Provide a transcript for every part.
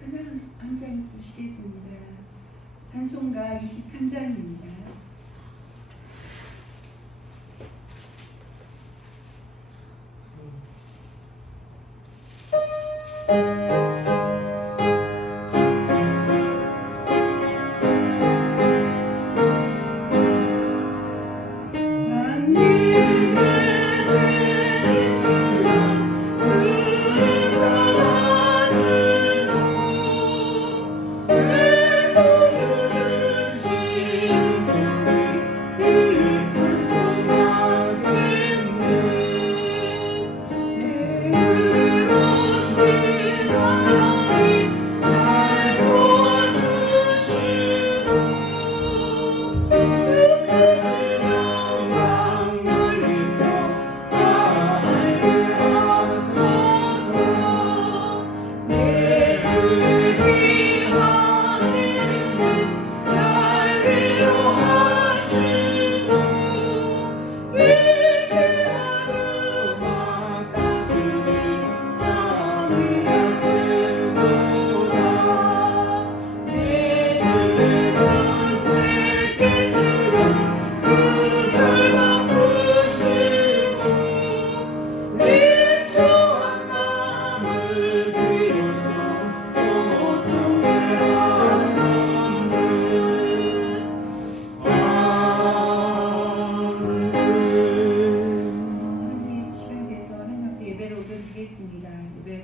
찬양 한 장 부르시겠습니다. 찬송가 23장입니다.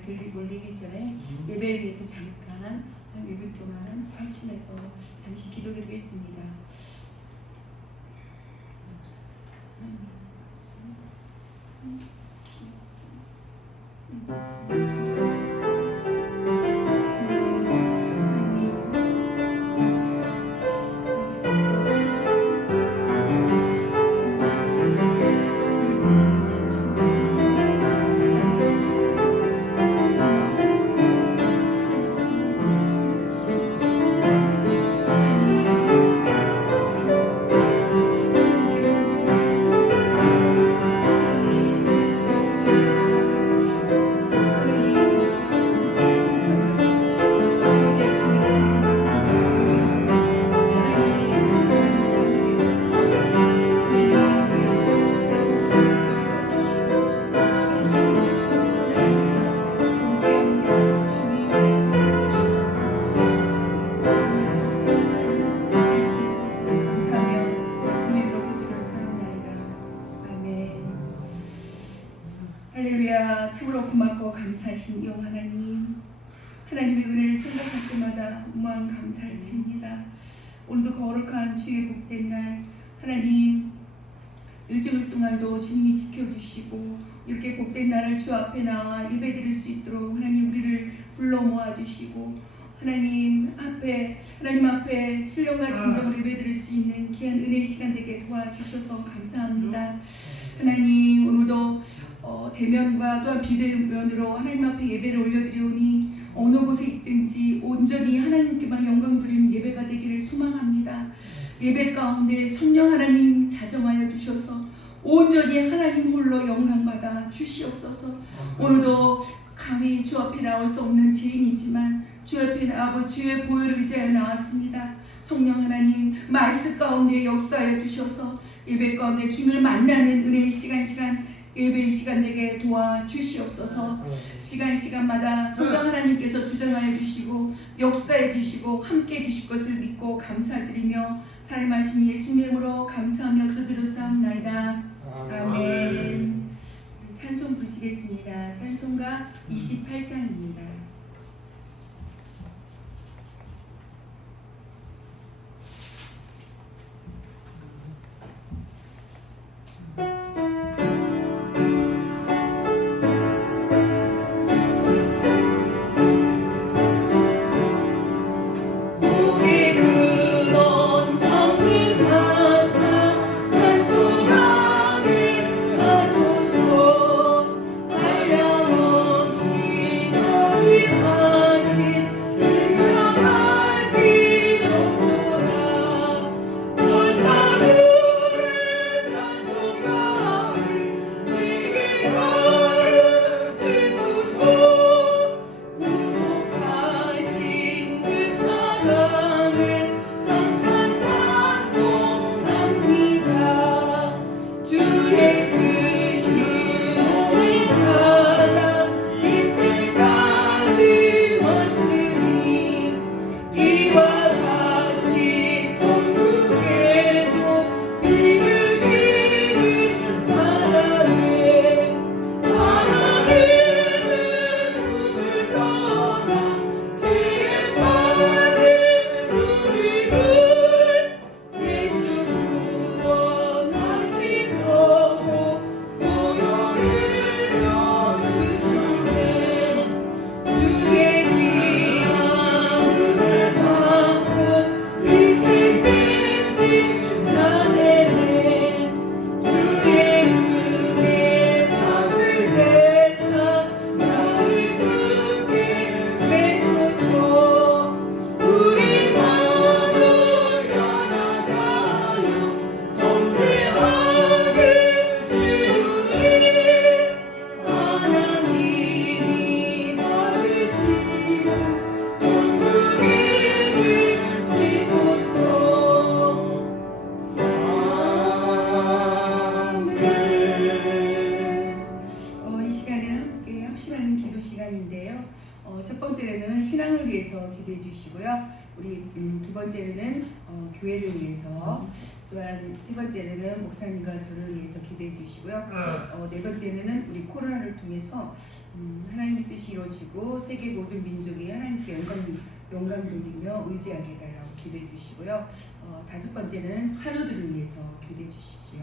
예배 올리기 전에 예배에 대해서 잠깐 한 1분 동안 펼치면서 잠시 기도드리겠습니다. 할렐루야. 참으로 고맙고 감사하신 영 하나님, 하나님의 은혜를 생각할 때마다 무한 감사를 드립니다. 오늘도 거룩한 주의 복된 날, 하나님 일주일 동안도 주님이 지켜주시고 이렇게 복된 날을 주 앞에 나와 예배드릴 수 있도록 하나님 우리를 불러 모아주시고 하나님 앞에 신령과 진정으로 예배드릴 수 있는 귀한 은혜의 시간 되게 도와주셔서 감사합니다. 하나님 오늘도 대면과 또한 비대면으로 하나님 앞에 예배를 올려드리오니 어느 곳에 있든지 온전히 하나님께만 영광 돌리는 예배가 되기를 소망합니다. 예배 가운데 성령 하나님 자정하여 주셔서 온전히 하나님 홀로 영광받아 주시옵소서. 오늘도 감히 주 앞에 나올 수 없는 죄인이지만 주 앞에 나와 주의 보혈을 의지하여 나왔습니다. 성령 하나님 말씀 가운데 역사하여 주셔서 예배 가운데 주님을 만나는 은혜의 시간 예배의 시간 되게 도와주시옵소서. 시간마다 성령 하나님께서 주장하여 주시고 역사해 주시고 함께 해 주실 것을 믿고 감사드리며 살아계신 예수님의 이름으로 감사하며 기도드렸사옵나이다. 아멘. 찬송 부르시겠습니다. 찬송가 28장입니다. 하소서 한량없이 저희 번째는 신앙을 위해서 기도해 주시고요. 우리 두 번째는 교회를 위해서, 또한 세 번째는 목사님과 저를 위해서 기도해 주시고요. 네 번째는 우리 코로나를 통해서 하나님의 뜻이 이루어지고 세계 모든 민족이 하나님께 영광 돌리며 의지하게 해달라고 기도해 주시고요. 다섯 번째는 한우들을 위해서 기도해 주십시오.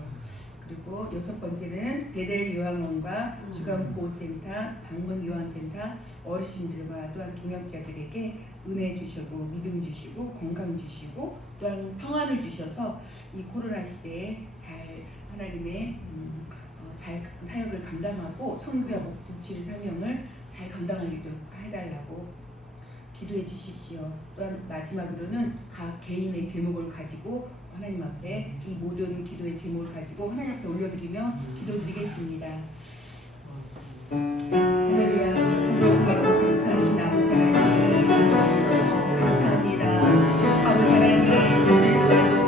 그리고 여섯 번째는 베델 요양원과 주간보호센터, 방문 요양센터, 어르신들과 또한 동역자들에게 은혜 주시고 믿음 주시고 건강 주시고 또한 평안을 주셔서 이 코로나 시대에 잘 하나님의 잘 사역을 감당하고 성교하고 복지의 사명을 잘 감당하게 해달라고 기도해 주십시오. 또한 마지막으로는 각 개인의 제목을 가지고 하나님 앞에 이 모든 기도의 제목을 가지고 하나님 앞에 올려드리며 기도드리겠습니다. 할렐루야. 참으로 고맙고 감사하신 아버지 하나님, 감사합니다. 아버지 하나님, 이제도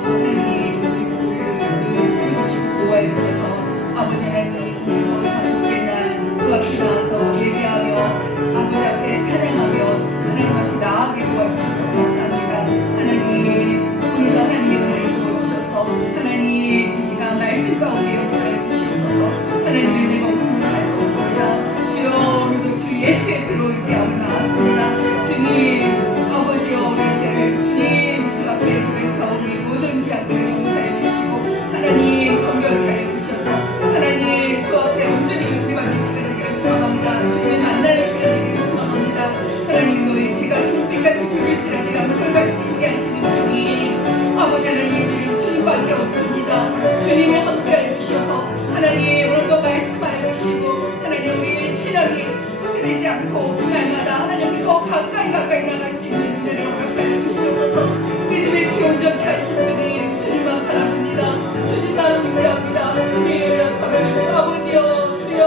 하나님 우리 우리를 지켜주시고 보호해 주셔서 아버지 하나님 거의 한국의 날그 앞에 나와서 예배하며 아버지 앞에 찬양하며 하나님 앞에 나아가게 도와주셔서 감사합니다. 하나님 오늘도 하나님의 은혜를 부어주셔서 하나님 이 시간 말씀 가운데 역사해 주시옵소서. 하나님의 은혜가 없으면 살 수 없습니다. 주여 오늘도 주 예수의 피로 의지하며 나왔습니다. 주님 아버지여 우리의 죄를 주님 주 앞에 고백하오니 모든 죄악들을 용서해 주시고 하나님 정결케 하여 주셔서 하나님 주 앞에 온전히 우리받는 시간 되기를 소망합니다. 주님의 만나는 시간 되기를 소망합니다. 하나님 너희 죄가 준빛같이 붉을지라도 양털같이 희게 하시는 주님 아버지 하나님 주님밖에 없습니다. 주님이 함께해 주셔서 하나님 오늘도 말씀하여 주시고 하나님 우리의 신앙이 흔들리지 않고 날마다 하나님께 더 가까이 나갈 수 있는 은혜를 허락하여 주시옵소서. 믿음의 주 온전케 하신 주님 주님만 바라봅니다. 주님만 의지합니다. 우리의 약함을 아버지여 주여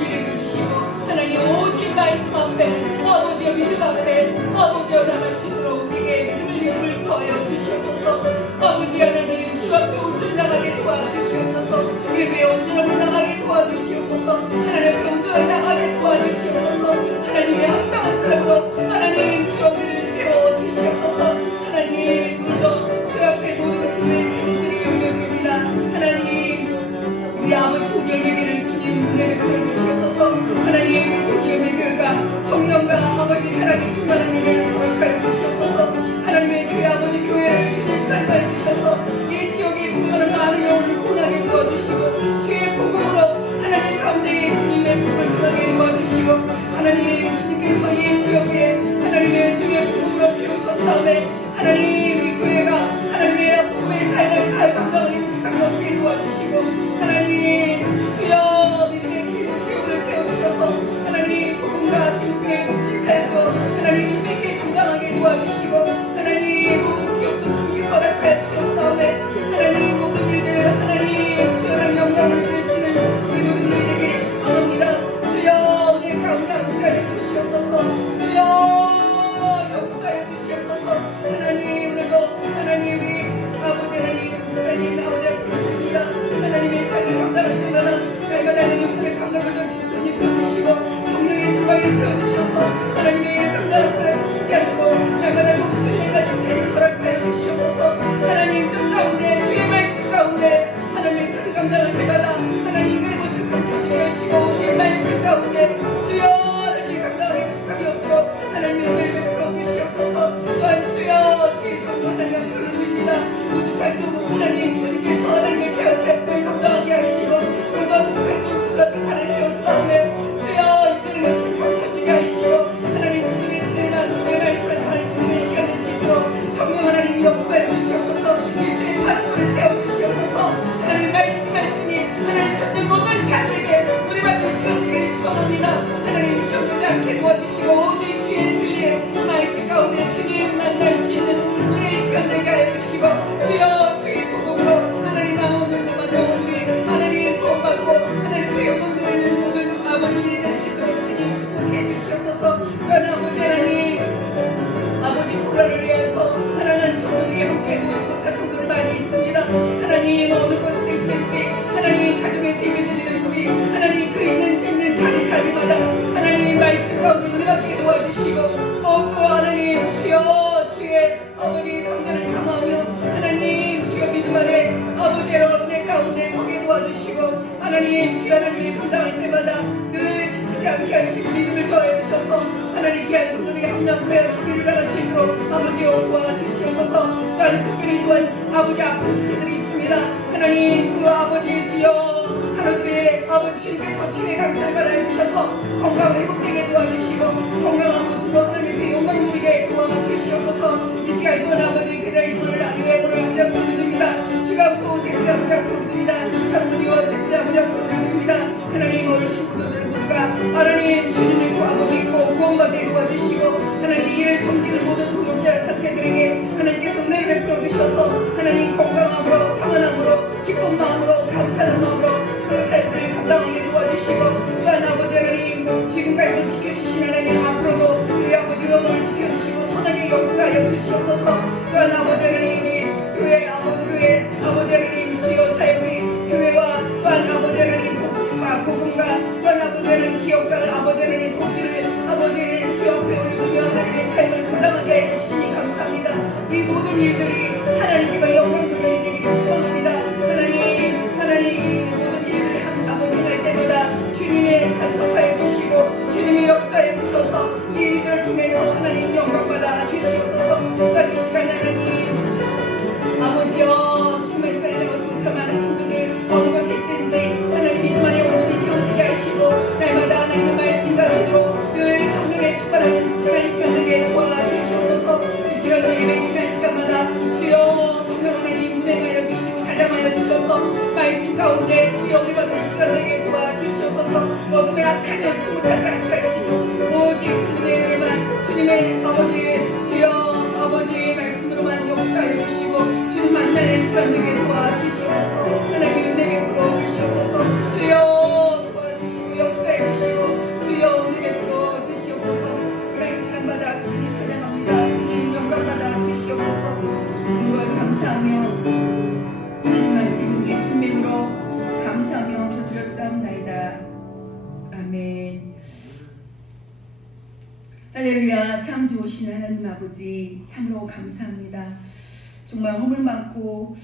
일으켜 주시고 하나님 오직 말씀 앞에 아버지여 믿음 앞에 아버지여 나갈 수 있도록 우리에게 믿음을 더하여 주시옵소서. 아버지 하나님 주 앞에 온전히 나가게 도와주시옵소서. 예배에 온전히 나가게 도와주시옵소서. 하나님 앞에 온전히 나가게 도와주시옵소서. 하나님의 합당한 사람으로 하나님 주 앞을 세워주시옵소서. 하나님 오늘도 주 앞에 모든 교회의 제목들을 올려드립니다. 하나님 우리 아버지 종열매교를 주님 눈에 베풀어 주시옵소서. 하나님 종열매 교회가 성령과 아버지 사랑이 충만한 은혜를 허락하여 주시옵소서. 하나님의 교회 아버지 교회를 주님 사랑하여 주셔서 이 지역에 충만한 많은 영혼을 구원하게 도와주시고 주의 복음으로 하나님 가운데 주님의 복음을 전하게 도와주시고 하나님 주님께서 이 지역에 하나님의 주의 복음으로 세우셨사오매 하나님 이 교회가 하나님의 복음의 삶을 잘 감당하게 감당하게 도와주시고 하나님 주여 믿음의 기독교를 세우셔서 하나님 복음과 기독교의 복지 삶도 하나님 믿음 있게 감당하게 도와주시고 하나님 모든 기업도 주님께서 허락하여 주셨사오매 하나님 모든 일들 하나님 주여를 영광을 드리시는 이 모든 일이 되기를 소망합니다. 주여 은혜 가운데 함께하여 주시옵소서. 주여 역사해 주시옵소서. 하나님 도와주시고 더욱더 하나님 주여 주의 아버지 성전을 sam하며 하나님 주여 믿음 안에 아버지의 은혜 가운데 서게 도와주시고 하나님 주여 하나님을 감당할 때마다 늘 지치지 않게 하시고 믿음을 더해 주셔서 하나님 귀한 성도들이 합력하여 소리를 나갈 수 있도록 아버지여 도와주시옵소서. 또한 특별히 또한 아버지 아픈 시들이 있습니다. 하나님 그 아버지 주여 하나님의 아버지 주님께서 치유의 강사를 받아 주셔서 건강을 회복되게 도와주시고 건강한 모습으로 하나님의 영광 누리게 도와주시옵소서. 이 시간 또한 아버지 그대의 이번을 아니에 오늘 아버지 앞으로 믿습니다. 주가 보세클 아버지 앞으로 믿습니다. 할머니와 세클 아버지 앞으로 믿습니다. 하나님 어르신 분들 모두가 하나님 주님을 구하고 믿고 구원받게 도와주시고 하나님 이를 섬기는 모든 동역자 사체들에게 하나님께서 은혜를 베풀어 주셔서 하나님 건강함으로 평안함으로 기쁜 마음으로 감사하는 마음으로 그 사역들을 감당하게 도와주시고 또한 아버지 하나님 지금까지도 지켜주신 하나님 앞으로도 우리 아버지 영혼을 지켜주시고 선하게 역사하여 주시옵소서. 또한 아버지 하나님 교회 아버지 하나님 주여 사역의 교회와 또한 아버지 하나님 복지와 복음과 또한 아버지 하나님 기업과 아버지 하나님 복지를 아버지 하나님 주 옆에 올리며 하나님의 삶을 감당하게 해주시니 감사합니다. 이 모든 일들이 하나님께만 영광 돌리는 일이 소원합니다. 하나님 이 모든 일들을 아버지 할 때마다 주님의 간섭하여 주시고 주님의 역사해 주셔서 이 일들을 통해서 하나님 영광 받아 주시옵소서. 또한 이 시간 하나님 아버지여 정말 이 자리에 오지 못할 많은 성도들 어느 곳에 있든지 하나님 믿음 안에 온전히 세워지게 하시고 날마다 하나님의 말씀과 기도로 늘 성령의 축복하는 시간 되게 도와주시옵소서. 이 시간도 예배 시간마다 주여 성령 하나님 운행하여 주시고 자장하여 주셔서 말씀 가운데 주여 우리 받는 시간 되게 도와주시옵소서. 어둠의 악한 연도 못하지 않게 하시고 오직 주님의 은혜만 주님의 아버지의 주여 아버지의 말씀으로만 역사하여 주시고 주님 만나는 시간 되게 도와주시옵소서. 하나님 은혜 베풀어 주시옵소서. 주여 도와주시고 역사해 주시고 주여 은혜 베풀어 주시옵소서. 시간마다 주님 찬양합니다. 주님 영광받아 주시옵소서. 이걸 감사하며 주님 말씀 예수님의 이름으로 감사하며 기도드렸사옵나이다. 아멘. 할렐루야. 참 좋으신 하나님 아버지 참으로 감사합니다. 정말 허물 많고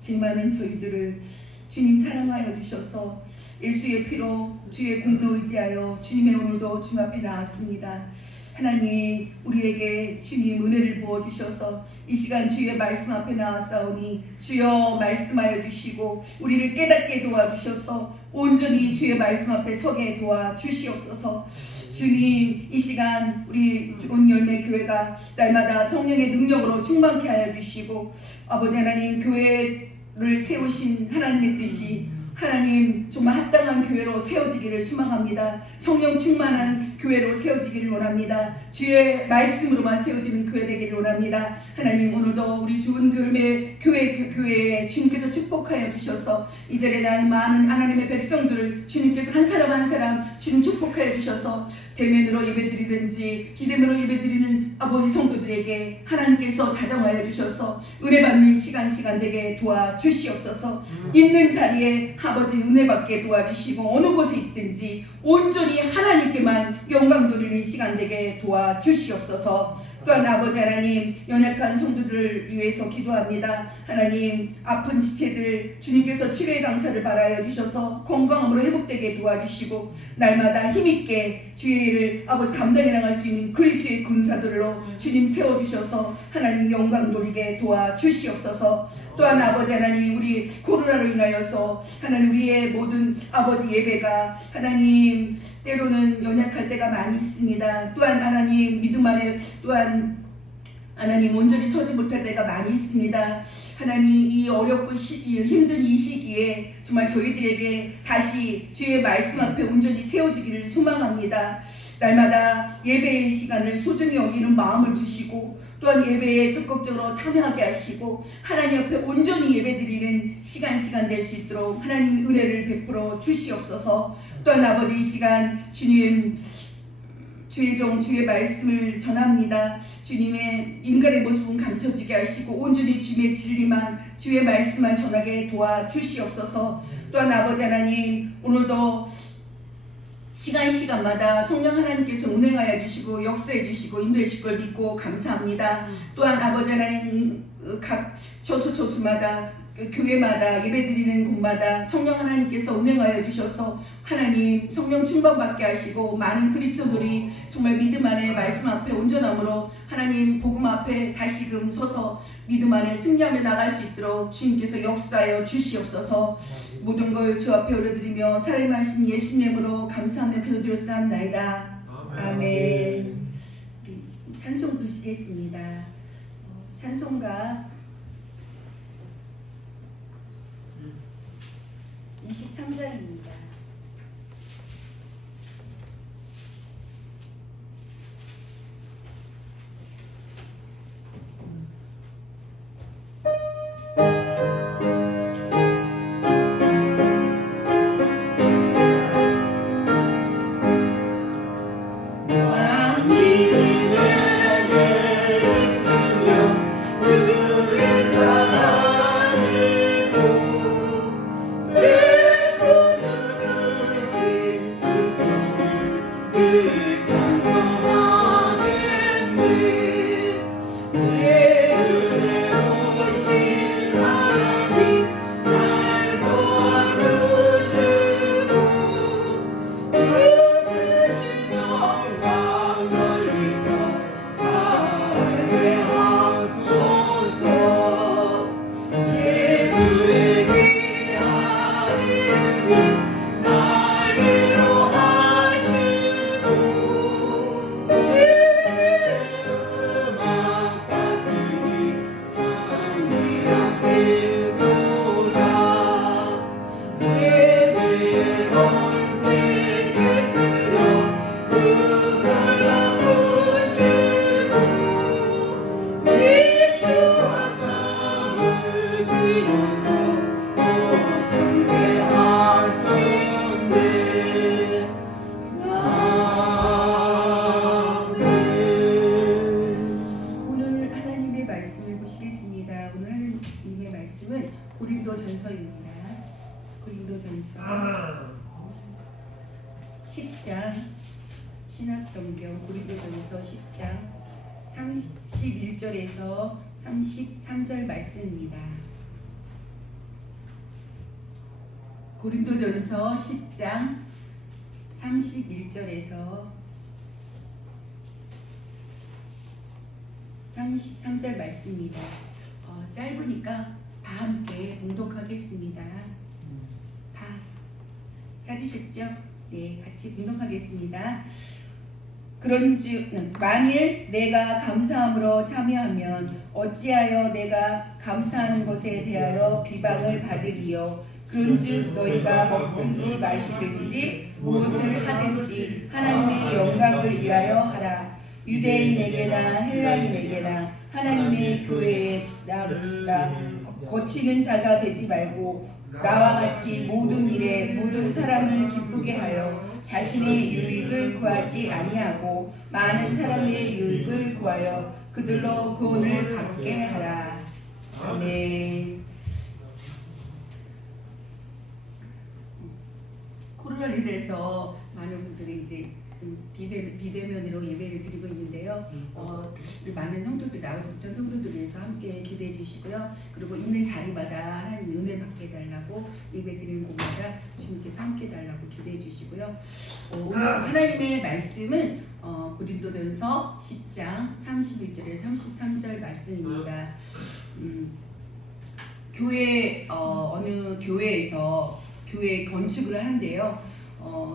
죄 많은 저희들을 주님 사랑하여 주셔서 예수의 피로 주의 공로 의지하여 주님의 오늘도 주님 앞에 나왔습니다. 하나님 우리에게 주님 은혜를 부어주셔서 이 시간 주의 말씀 앞에 나왔사오니 주여 말씀하여 주시고 우리를 깨닫게 도와주셔서 온전히 주의 말씀 앞에 서게 도와주시옵소서. 주님 이 시간 우리 좋은 열매 교회가 날마다 성령의 능력으로 충만케 하여 주시고 아버지 하나님 교회를 세우신 하나님의 뜻이 하나님 정말 합당한 교회로 세워지기를 소망합니다. 성령 충만한 교회로 세워지기를 원합니다. 주의 말씀으로만 세워지는 교회 되기를 원합니다. 하나님 오늘도 우리 좋은 교회에 주님께서 축복하여 주셔서 이 자리에 나는 많은 하나님의 백성들을 주님께서 한 사람 한 사람 주님 축복하여 주셔서 대면으로 예배드리든지 기대면으로 예배드리는 아버지 성도들에게 하나님께서 자정하여 주셔서 은혜 받는 시간 되게 도와주시옵소서. 있는 자리에 아버지 은혜 받게 도와주시고 어느 곳에 있든지 온전히 하나님께만 영광 돌리는 시간 되게 도와주시옵소서. 또한 아버지 하나님 연약한 성도들을 위해서 기도합니다. 하나님 아픈 지체들 주님께서 치료의 강사를 바라여 주셔서 건강함으로 회복되게 도와주시고 날마다 힘있게 주의 일을 아버지 감당해 나갈 수 있는 그리스도의 군사들로 주님 세워주셔서 하나님 영광 돌리게 도와주시옵소서. 또한 아버지 하나님 우리 코로나로 인하여서 하나님 우리의 모든 아버지 예배가 하나님 때로는 연약할 때가 많이 있습니다. 또한 하나님 믿음 안에 또한 하나님 온전히 서지 못할 때가 많이 있습니다. 하나님 이 어렵고 힘든 이 시기에 정말 저희들에게 다시 주의 말씀 앞에 온전히 세워지기를 소망합니다. 날마다 예배의 시간을 소중히 여기는 마음을 주시고 또한 예배에 적극적으로 참여하게 하시고 하나님 앞에 온전히 예배드리는 시간 될 수 있도록 하나님 은혜를 베풀어 주시옵소서. 또한 아버지 이 시간 주님 주의 종 주의 말씀을 전합니다. 주님의 인간의 모습은 감춰지게 하시고 온전히 주의 진리만 주의 말씀만 전하게 도와주시옵소서. 또한 아버지 하나님 오늘도 시간마다 성령 하나님께서 운행하여 주시고 역사해 주시고 인도해 주실 걸 믿고 감사합니다. 또한 아버지 하나님 각 처소마다 교회마다 예배드리는 곳마다 성령 하나님께서 운행하여 주셔서 하나님 성령 충만받게 하시고 많은 그리스도들이 정말 믿음 안에 말씀 앞에 온전함으로 하나님 복음 앞에 다시금 서서 믿음 안에 승리하며 나갈 수 있도록 주님께서 역사하여 주시옵소서. 모든 걸 주 앞에 올려드리며 살아계신 예수님으로 감사하며 기도드렸사옵나이다. 아멘. 찬송 부르시겠습니다. 찬송가 23절입니다. 고린도전서입니다. 고린도전서 10장 신학성경 고린도전서 10장 31절에서 33절 말씀입니다. 고린도전서 10장 31절에서 33절 말씀입니다. 짧으니까 다 함께 봉독하겠습니다. 다 찾으셨죠? 네, 같이 봉독하겠습니다. 그런즉 만일 내가 감사함으로 참여하면 어찌하여 내가 감사하는 것에 대하여 비방을 받으리요. 그런즉 너희가 먹든지 마시든지 무엇을 하든지 하나님의 영광을 위하여 하라. 유대인에게나 헬라인에게나 하나님의 교회에 거치는 자가 되지 말고 나와 같이 모든 일에 모든 사람을 기쁘게 하여 자신의 유익을 구하지 아니하고 많은 사람의 유익을 구하여 그들로 구원을 받게 하라. 아멘. 코로나로 인해서 많은 분들이 이제 비대면으로 예배를 드리고 있는데요. 우리 많은 성도들 나오셨던 성도들 위해서 함께 기도해 주시고요. 그리고 있는 자리마다 하나님 은혜 받게 해달라고 예배 드리는 곳마다 주님께서 함께 해달라고 기도해 주시고요. 오늘 하나님의 말씀은 고린도전서 10장 31절에 33절 말씀입니다. 교회 어느 교회에서 교회 건축을 하는데요.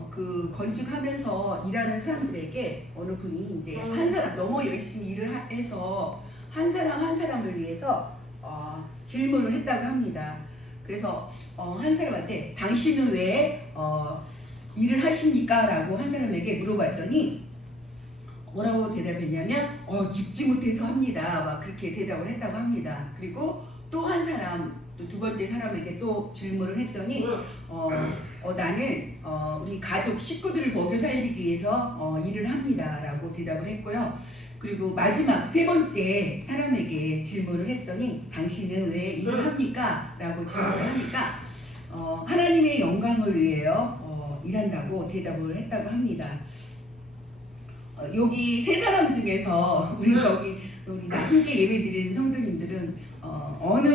그 건축하면서 일하는 사람들에게 어느 분이 이제 한 사람 너무 열심히 일을 해서 한 사람을 위해서 질문을 했다고 합니다. 그래서 한 사람한테 당신은 왜 일을 하십니까? 라고 한 사람에게 물어봤더니 뭐라고 대답했냐면 죽지 못해서 합니다. 막 그렇게 대답을 했다고 합니다. 그리고 또 한 사람, 또 두 번째 사람에게 또 질문을 했더니 나는 우리 가족 식구들을 먹여 살리기 위해서 일을 합니다. 라고 대답을 했고요. 그리고 마지막 세 번째 사람에게 질문을 했더니 당신은 왜 일을 합니까? 라고 질문을 하니까 하나님의 영광을 위해요. 일한다고 대답을 했다고 합니다. 여기 세 사람 중에서 우리 함께 예배드리는 성도님들은 어느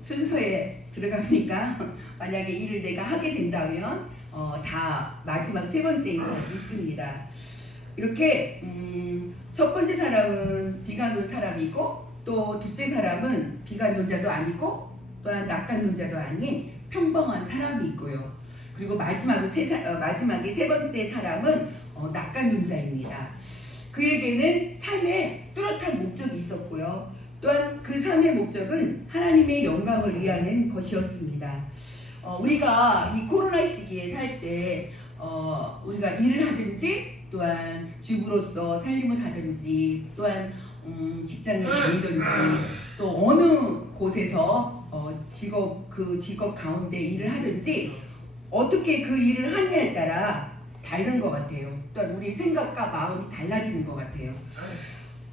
순서에 들어갑니까? 만약에 일을 내가 하게 된다면 다 마지막 세 번째에 있습니다. 이렇게 첫 번째 사람은 비가 놓은 사람이고 또 둘째 사람은 비가 놓은 자도 아니고 또한 낙관 놓은 자도 아닌 평범한 사람이 있고요. 그리고 마지막에 세 번째 사람은 낙관 놓은 자입니다. 그에게는 삶에 뚜렷한 목적이 있었고요. 또한 그 삶의 목적은 하나님의 영광을 위하는 것이었습니다. 우리가 이 코로나 시기에 살 때 우리가 일을 하든지 또한 주부로서 살림을 하든지 또한 직장을 다니든지 또 어느 곳에서 그 직업 가운데 일을 하든지 어떻게 그 일을 하느냐에 따라 다른 것 같아요. 또한 우리 생각과 마음이 달라지는 것 같아요.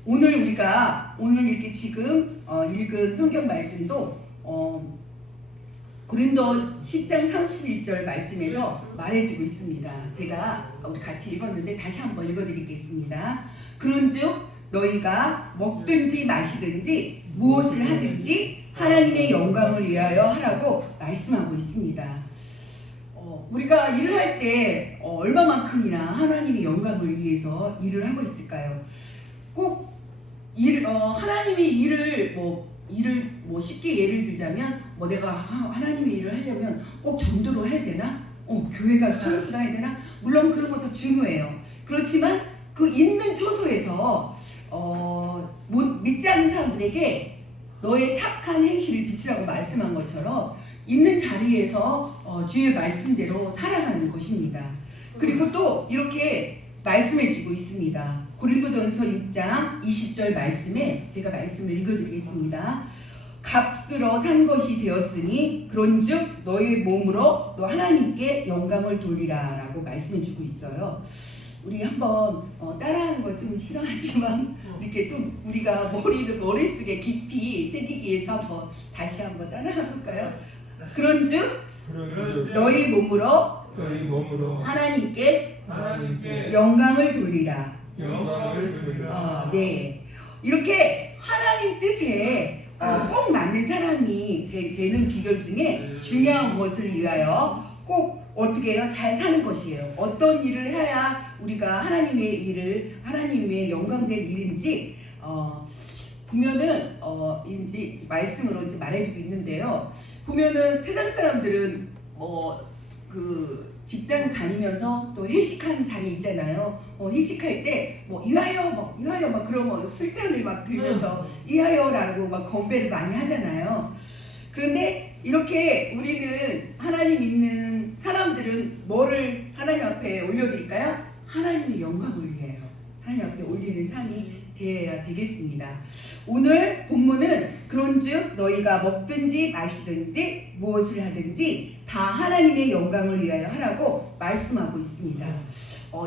오늘 이렇게 지금 읽은 성경 말씀도 고린도 10장 31절 말씀에서 말해주고 있습니다. 제가 우리 같이 읽었는데 다시 한번 읽어드리겠습니다. 그런즉 너희가 먹든지 마시든지 무엇을 하든지 하나님의 영광을 위하여 하라고 말씀하고 있습니다. 우리가 일을 할 때 얼마만큼이나 하나님의 영광을 위해서 일을 하고 있을까요? 꼭 하나님의 일을 쉽게 예를 들자면 내가 하나님의 일을 하려면 꼭 전도를 해야 되나? 교회 가서 청소도 해야 되나? 물론 그런 것도 중요해요. 그렇지만 그 있는 처소에서 믿지 않는 사람들에게 너의 착한 행실을 비치라고 말씀한 것처럼 있는 자리에서 주의 말씀대로 살아가는 것입니다. 그리고 또 이렇게 말씀해주고 있습니다. 고린도전서 6장 20절 말씀에 제가 말씀을 읽어드리겠습니다. 값으로 산 것이 되었으니 그런즉 너의 몸으로 또 하나님께 영광을 돌리라 라고 말씀해주고 있어요. 우리 한번 따라하는 거 좀 싫어하지만 이렇게 또 우리가 머릿속에 깊이 새기기 위해서 다시 한번 따라해 볼까요? 그런즉 너희 몸으로 하나님께 영광을 돌리라. 네, 이렇게 하나님 뜻에 꼭 맞는 사람이 되는 비결 중에 중요한 것을 위하여 꼭 어떻게 해요? 잘 사는 것이에요. 어떤 일을 해야 우리가 하나님의 영광된 일인지 보면은 인지 말씀으로 이제 말해주고 있는데요. 보면은 세상 사람들은 그 직장 다니면서 또 회식하는 자리 있잖아요. 회식할 때 이하여 그러면 술잔을 막 들면서 이하여라고 막 건배를 많이 하잖아요. 그런데 이렇게 우리는 하나님 믿는 사람들은 뭐를 하나님 앞에 올려드릴까요? 하나님의 영광을 위해요. 하나님 앞에 올리는 삶이 되어야 되겠습니다. 오늘 본문은 그런즉 너희가 먹든지 마시든지 무엇을 하든지 다 하나님의 영광을 위하여 하라고 말씀하고 있습니다.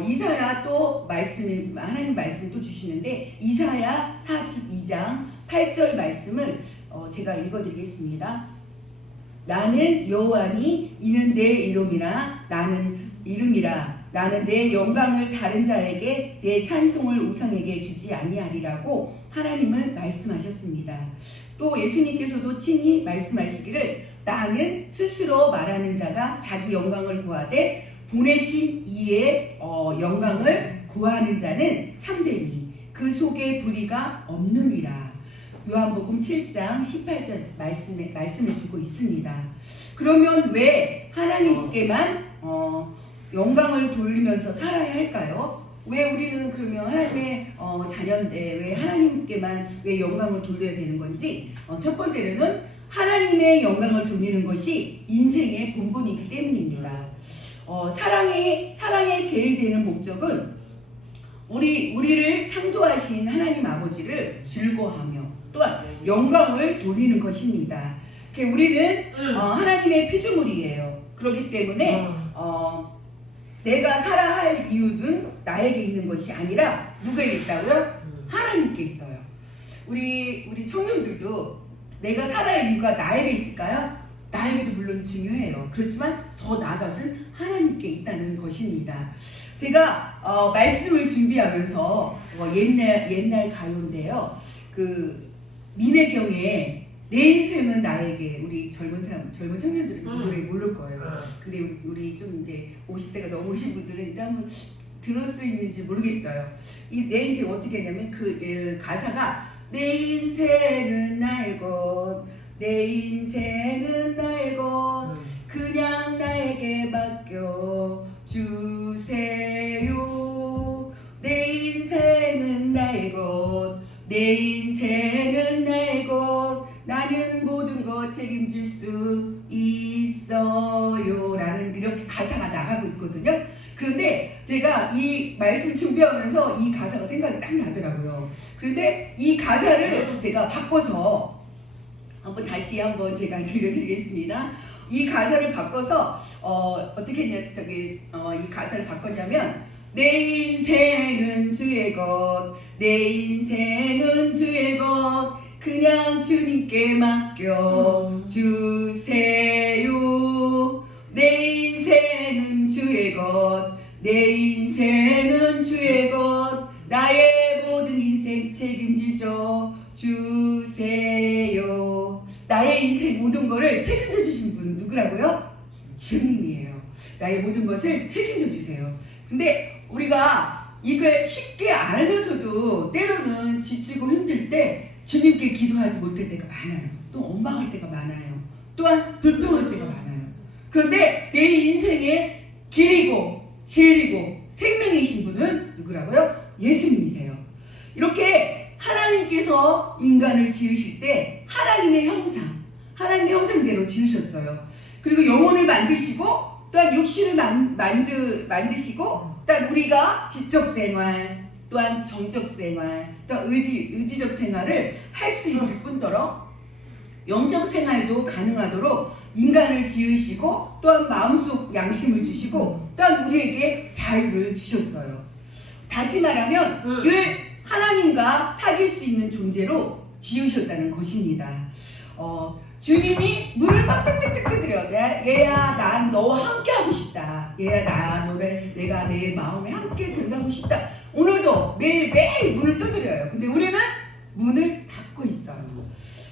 이사야 또 하나님 말씀 또 주시는데 이사야 42장 8절 말씀을 제가 읽어드리겠습니다. 나는 여호와니 이는 내 이름이라 나는 내 영광을 다른 자에게 내 찬송을 우상에게 주지 아니하리라고 하나님은 말씀하셨습니다. 또 예수님께서도 친히 말씀하시기를 나는 스스로 말하는 자가 자기 영광을 구하되 보내신 이의 영광을 구하는 자는 참되니 그 속에 불의가 없느니라. 요한복음 7장 18절 말씀해주고 있습니다. 그러면 왜 하나님께만 영광을 돌리면서 살아야 할까요? 왜 우리는 그러면 하나님의 자녀인데 왜 하나님께만 왜 영광을 돌려야 되는 건지 첫 번째로는 하나님의 영광을 돌리는 것이 인생의 본분이기 때문입니다. 사랑의 제일 되는 목적은 우리를 창조하신 하나님 아버지를 즐거워하며 또한 영광을 돌리는 것입니다. 우리는 하나님의 피조물이에요. 그렇기 때문에 내가 살아야 할 이유는 나에게 있는 것이 아니라 누구에게 있다고요? 하나님께 있어요. 우리 청년들도 내가 살아야 할 이유가 나에게 있을까요? 나에게도 물론 중요해요. 그렇지만 더 나아가서는 하나님께 있다는 것입니다. 제가 말씀을 준비하면서 옛날 가요인데요. 그 민혜경의 내 인생은 나에게, 우리 젊은 청년들은 이 노래 모를 거예요. 근데 우리 좀 이제 50대가 넘으신 분들은 일단 한번 들을 수 있는지 모르겠어요. 이 내 인생 어떻게 하냐면 그 가사가 내 인생은 나의 것, 내 인생은 나의 것, 그냥 나에게 맡겨 주세요. 내 인생은 나의 것, 내 인생은 나의 것, 나는 모든 것 책임질 수 있어요 라는 이렇게 가사가 나가고 있거든요. 그런데 제가 이 말씀 준비하면서 이 가사가 생각이 딱 나더라고요. 그런데 이 가사를 제가 바꿔서 다시 한번 제가 들려드리겠습니다. 이 가사를 바꿔서 어떻게 했냐, 이 가사를 바꿨냐면 내 인생은 주의 것, 내 인생은 주의 것, 그냥 주님께 맡겨 주세요. 내 인생은 주의 것, 내 인생은 주의 것, 나의 모든 인생 책임져 주세요. 나의 인생 모든 것을 책임져 주신 분은 누구라고요? 주님이에요. 나의 모든 것을 책임져 주세요. 근데 우리가 이걸 쉽게 알면서도 때로는 지치고 힘들 때 주님께 기도하지 못할 때가 많아요. 또 원망할 때가 많아요. 또한 불평할 때가 많아요. 그런데 내 인생의 길이고 진리고 생명이신 분은 누구라고요? 예수님이세요. 이렇게 하나님께서 인간을 지으실 때 하나님의 형상대로 지으셨어요. 그리고 영혼을 만드시고 또한 육신을 만드시고 또한 우리가 지적 생활, 또한 정적 생활, 또한 의지적 생활을 할 수 있을 뿐더러 영적 생활도 가능하도록 인간을 지으시고 또한 마음속 양심을 주시고 또한 우리에게 자유를 주셨어요. 다시 말하면 늘 하나님과 사귈 수 있는 존재로 지으셨다는 것입니다. 주님이 문을 막 뜩뜩뜩 두드려. 얘야, 난 너와 함께 하고 싶다. 얘야, 내가 내 마음에 함께 들어가고 싶다. 오늘도 매일 문을 두드려요. 근데 우리는 문을 닫고 있어요.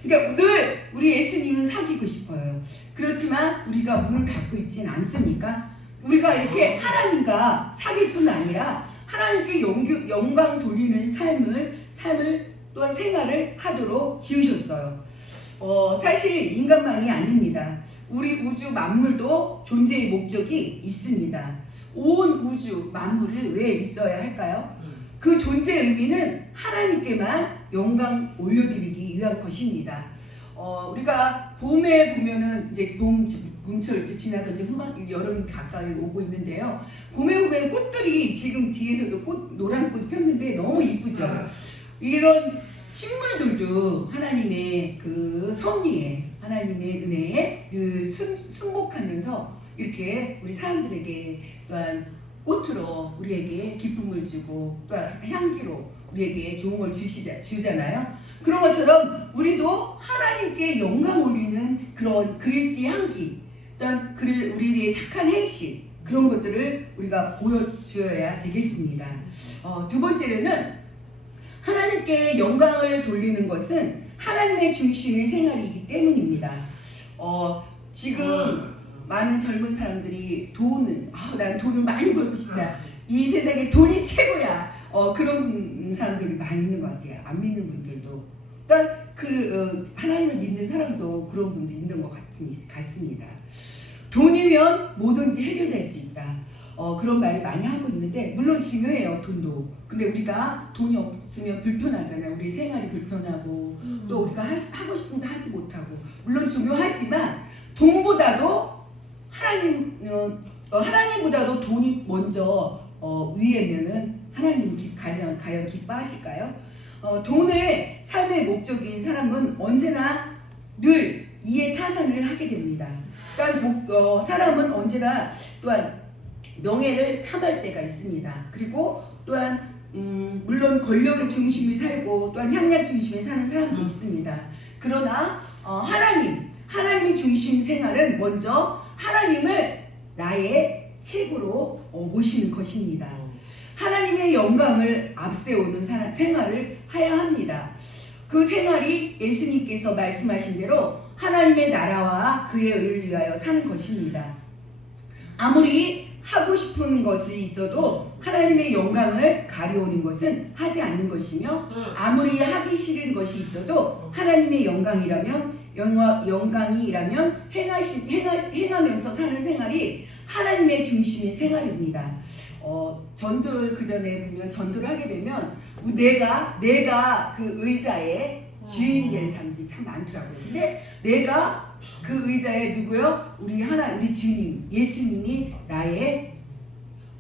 그러니까 늘 우리 예수님은 사귀고 싶어요. 그렇지만 우리가 문을 닫고 있진 않습니까? 우리가 이렇게 하나님과 사귈 뿐 아니라 하나님께 영광 돌리는 삶을 또한 생활을 하도록 지으셨어요. 사실 인간만이 아닙니다. 우리 우주 만물도 존재의 목적이 있습니다. 온 우주 만물을 왜 있어야 할까요? 그 존재의 의미는 하나님께만 영광 올려드리기 위한 것입니다. 우리가 봄에 보면은 이제 봄철 이제 지나서 이제 여름 가까이 오고 있는데요. 봄에 보면 꽃들이 지금 뒤에서도 노란 꽃이 폈는데 너무 이쁘죠. 이런 식물들도 하나님의 그 섭리에, 하나님의 은혜에 그 순복하면서 이렇게 우리 사람들에게 또한 꽃으로 우리에게 기쁨을 주고 또한 향기로 우리에게 좋은 걸 주잖아요. 그런 것처럼 우리도 하나님께 영광 올리는 그런 그리스의 향기, 또한 우리의 착한 행실, 그런 것들을 우리가 보여주어야 되겠습니다. 두 번째로는 하나님께 영광을 돌리는 것은 하나님의 중심의 생활이기 때문입니다. 지금 많은 젊은 사람들이 난 돈을 많이 벌고 싶다. 이 세상에 돈이 최고야. 그런 사람들이 많이 있는 것 같아요. 안 믿는 분들도. 또한 하나님을 믿는 사람도 그런 분도 있는 것 같습니다. 돈이면 뭐든지 해결될 수 있다. 그런 말을 많이 하고 있는데 물론 중요해요, 돈도. 근데 우리가 돈이 없으면 불편하잖아요. 우리 생활이 불편하고 또 우리가 하고 싶은 거 하지 못하고 물론 중요하지만 돈보다도 하나님보다도 돈이 먼저 위에면은 하나님이 과연 기뻐하실까요? 돈의 삶의 목적인 사람은 언제나 늘 이해타산을 하게 됩니다. 또한 사람은 언제나 또한 명예를 탐할 때가 있습니다. 그리고 또한 물론 권력의 중심에 살고 또한 향락 중심에 사는 사람도 있습니다. 그러나 하나님의 중심 생활은 먼저 하나님을 나의 최고로 모시는 것입니다. 하나님의 영광을 앞세우는 생활을 해야 합니다. 그 생활이 예수님께서 말씀하신 대로 하나님의 나라와 그의 의를 위하여 사는 것입니다. 아무리 하고 싶은 것이 있어도 하나님의 영광을 가려오는 것은 하지 않는 것이며, 아무리 하기 싫은 것이 있어도 하나님의 영광이라면 행하면서 사는 생활이 하나님의 중심인 생활입니다. 전도를 그 전에 보면 전도를 하게 되면 내가 그 의자의 주인이 된 사람들이 참 많더라고요. 근데 내가 그 의자에 누구요? 우리 주님 예수님이 나의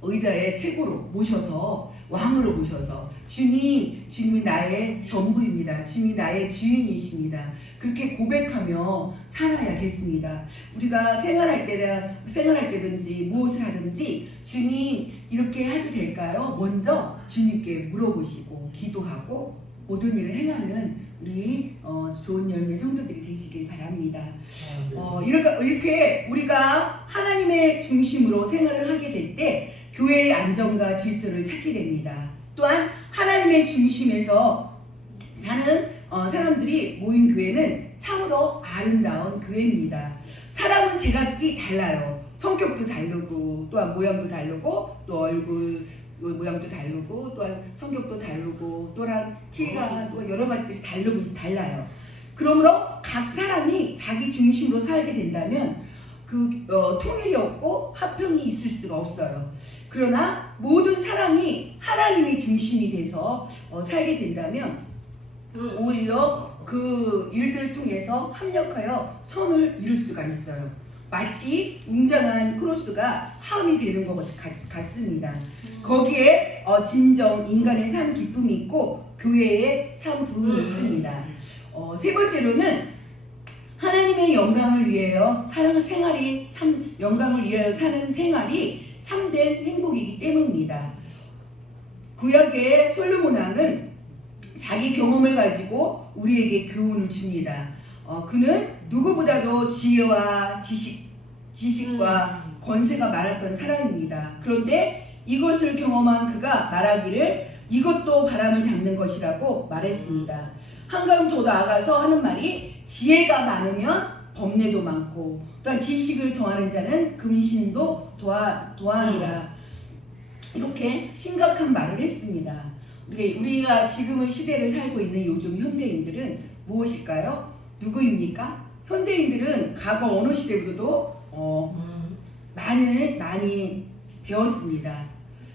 의자의 최고로 모셔서, 왕으로 모셔서 주님이 나의 전부입니다. 주님이 나의 주인이십니다. 그렇게 고백하며 살아야겠습니다. 우리가 생활할 때든지 무엇을 하든지 주님 이렇게 해도 될까요? 먼저 주님께 물어보시고 기도하고 모든 일을 행하는 우리 좋은 열매 성도들이 되시길 바랍니다. 이렇게 우리가 하나님의 중심으로 생활을 하게 될 때 교회의 안정과 질서를 찾게 됩니다. 또한 하나님의 중심에서 사는 사람들이 모인 교회는 참으로 아름다운 교회입니다. 사람은 제각기 달라요. 성격도 다르고, 또한 모양도 다르고, 또 얼굴 모양도 다르고, 또한 성격도 다르고, 또한 키가 또 여러 가지들이 달라요. 그러므로 각 사람이 자기 중심으로 살게 된다면 통일이 없고 화평이 있을 수가 없어요. 그러나 모든 사람이 하나님의 중심이 돼서 살게 된다면 오히려 그 일들을 통해서 합력하여 선을 이룰 수가 있어요. 마치 웅장한 크로스가 화음이 되는 것 같습니다. 거기에 진정 인간의 참 기쁨이 있고 교회에 참 부흥이 있습니다. 세 번째로는 하나님의 영광을 위하여 영광을 위하여 사는 생활이 참된 행복이기 때문입니다. 구약의 솔로몬 왕은 자기 경험을 가지고 우리에게 교훈을 줍니다. 그는 누구보다도 지혜와 지식과 권세가 많았던 사람입니다. 그런데 이것을 경험한 그가 말하기를 이것도 바람을 잡는 것이라고 말했습니다. 한 걸음 더 나아가서 하는 말이 지혜가 많으면 범례도 많고, 또한 지식을 더하는 자는 근심도 더하니라. 이렇게 심각한 말을 했습니다. 우리가 지금의 시대를 살고 있는 요즘 현대인들은 무엇일까요? 누구입니까? 현대인들은 과거 어느 시대보다도 많이 배웠습니다.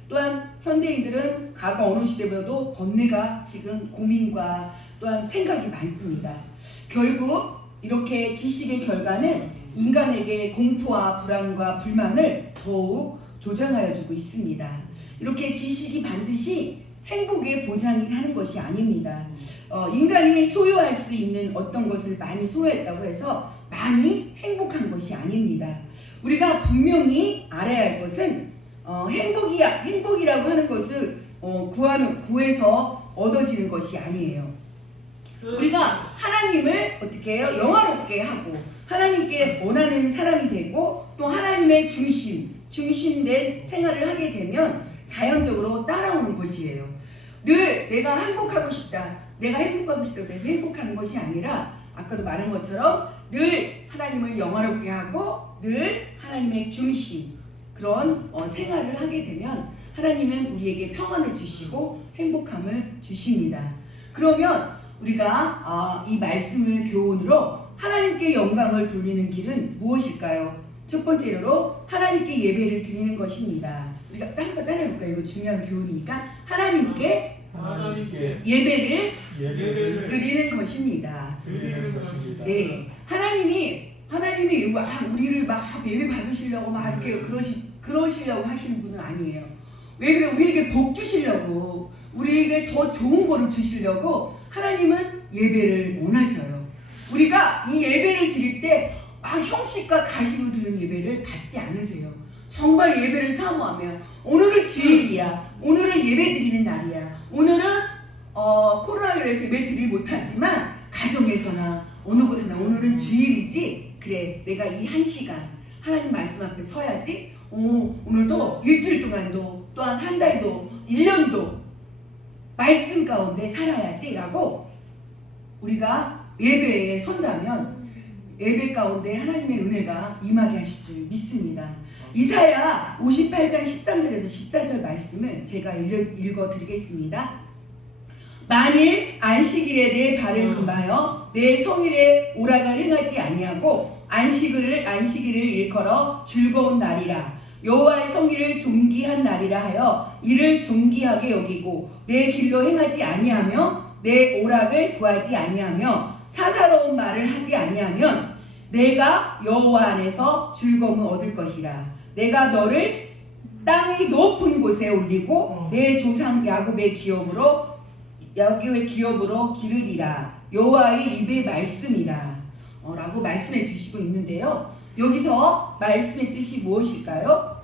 또한 현대인들은 과거 어느 시대보다도 번뇌가 지금 고민과 또한 생각이 많습니다. 결국 이렇게 지식의 결과는 인간에게 공포와 불안과 불만을 더욱 조장하여 주고 있습니다. 이렇게 지식이 반드시 행복의 보장이 하는 것이 아닙니다. 인간이 소유할 수 있는 어떤 것을 많이 소유했다고 해서 많이 행복한 것이 아닙니다. 우리가 분명히 알아야 할 것은 행복이라고 하는 것을 구해서 얻어지는 것이 아니에요. 우리가 하나님을 어떻게 해요? 영화롭게 하고 하나님께 원하는 사람이 되고 또 하나님의 중심된 생활을 하게 되면 자연적으로 따라오는 것이에요. 늘 내가 행복하고 싶다, 내가 행복하고 싶다고 해서 행복하는 것이 아니라 아까도 말한 것처럼 늘 하나님을 영화롭게 하고 늘 하나님의 중심 그런 생활을 하게 되면 하나님은 우리에게 평안을 주시고 행복함을 주십니다. 그러면 우리가 이 말씀을 교훈으로 하나님께 영광을 돌리는 길은 무엇일까요? 첫 번째로 하나님께 예배를 드리는 것입니다. 우리가 한번 따라해볼까요? 이거 중요한 교훈이니까 하나님께 예배를 드리는 것입니다. 네, 하나님이 우리를 막 예배 받으시려고 막 이렇게 그러시려고 하시는 분은 아니에요. 왜 그래? 우리에게 복 주시려고, 우리에게 더 좋은 거를 주시려고 하나님은 예배를 원하셔요. 우리가 이 예배를 드릴 때 형식과 가식으로 드리는 예배를 받지 않으세요. 정말 예배를 사모하며 오늘은 주일이야, 오늘은 예배 드리는 날이야, 오늘은 코로나virus 예배 드리지 못하지만 가정에서나 어느 곳에나 오늘은 주일이지, 그래 내가 이 한 시간 하나님 말씀 앞에 서야지, 오늘도 일주일 동안도 또한 한 달도 1년도 말씀 가운데 살아야지라고 우리가 예배에 선다면 예배 가운데 하나님의 은혜가 임하게 하실 줄 믿습니다. 이사야 58장 13절에서 14절 말씀을 제가 읽어드리겠습니다. 만일 안식일에 내 발을 금하여 내 성일에 오락을 행하지 아니하고 안식일을 일컬어 즐거운 날이라 여호와의 성일을 존귀한 날이라 하여 이를 존귀하게 여기고 내 길로 행하지 아니하며 내 오락을 구하지 아니하며 사사로운 말을 하지 아니하면 내가 여호와 안에서 즐거움을 얻을 것이라. 내가 너를 땅의 높은 곳에 올리고 내 조상 야곱의 기업으로 기르리라. 여호와의 입의 말씀이라 라고 말씀해 주시고 있는데요. 여기서 말씀의 뜻이 무엇일까요?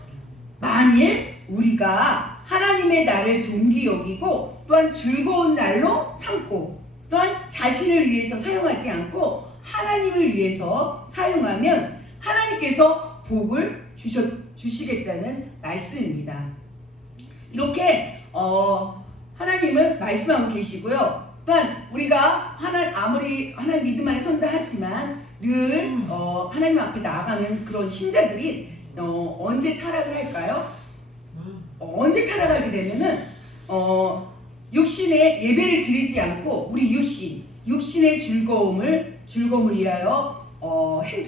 만일 우리가 하나님의 날을 존귀 여기고 또한 즐거운 날로 삼고 또한 자신을 위해서 사용하지 않고 하나님을 위해서 사용하면 하나님께서 복을 주시겠다는 말씀입니다. 이렇게 하나님은 말씀하고 계시고요. 또한 우리가 아무리 하나님 믿음 안에 선다 하지만 늘 하나님 앞에 나아가는 그런 신자들이 언제 타락을 할까요? 언제 타락하게 되면은 육신의 예배를 드리지 않고 우리 육신의 즐거움을 위하여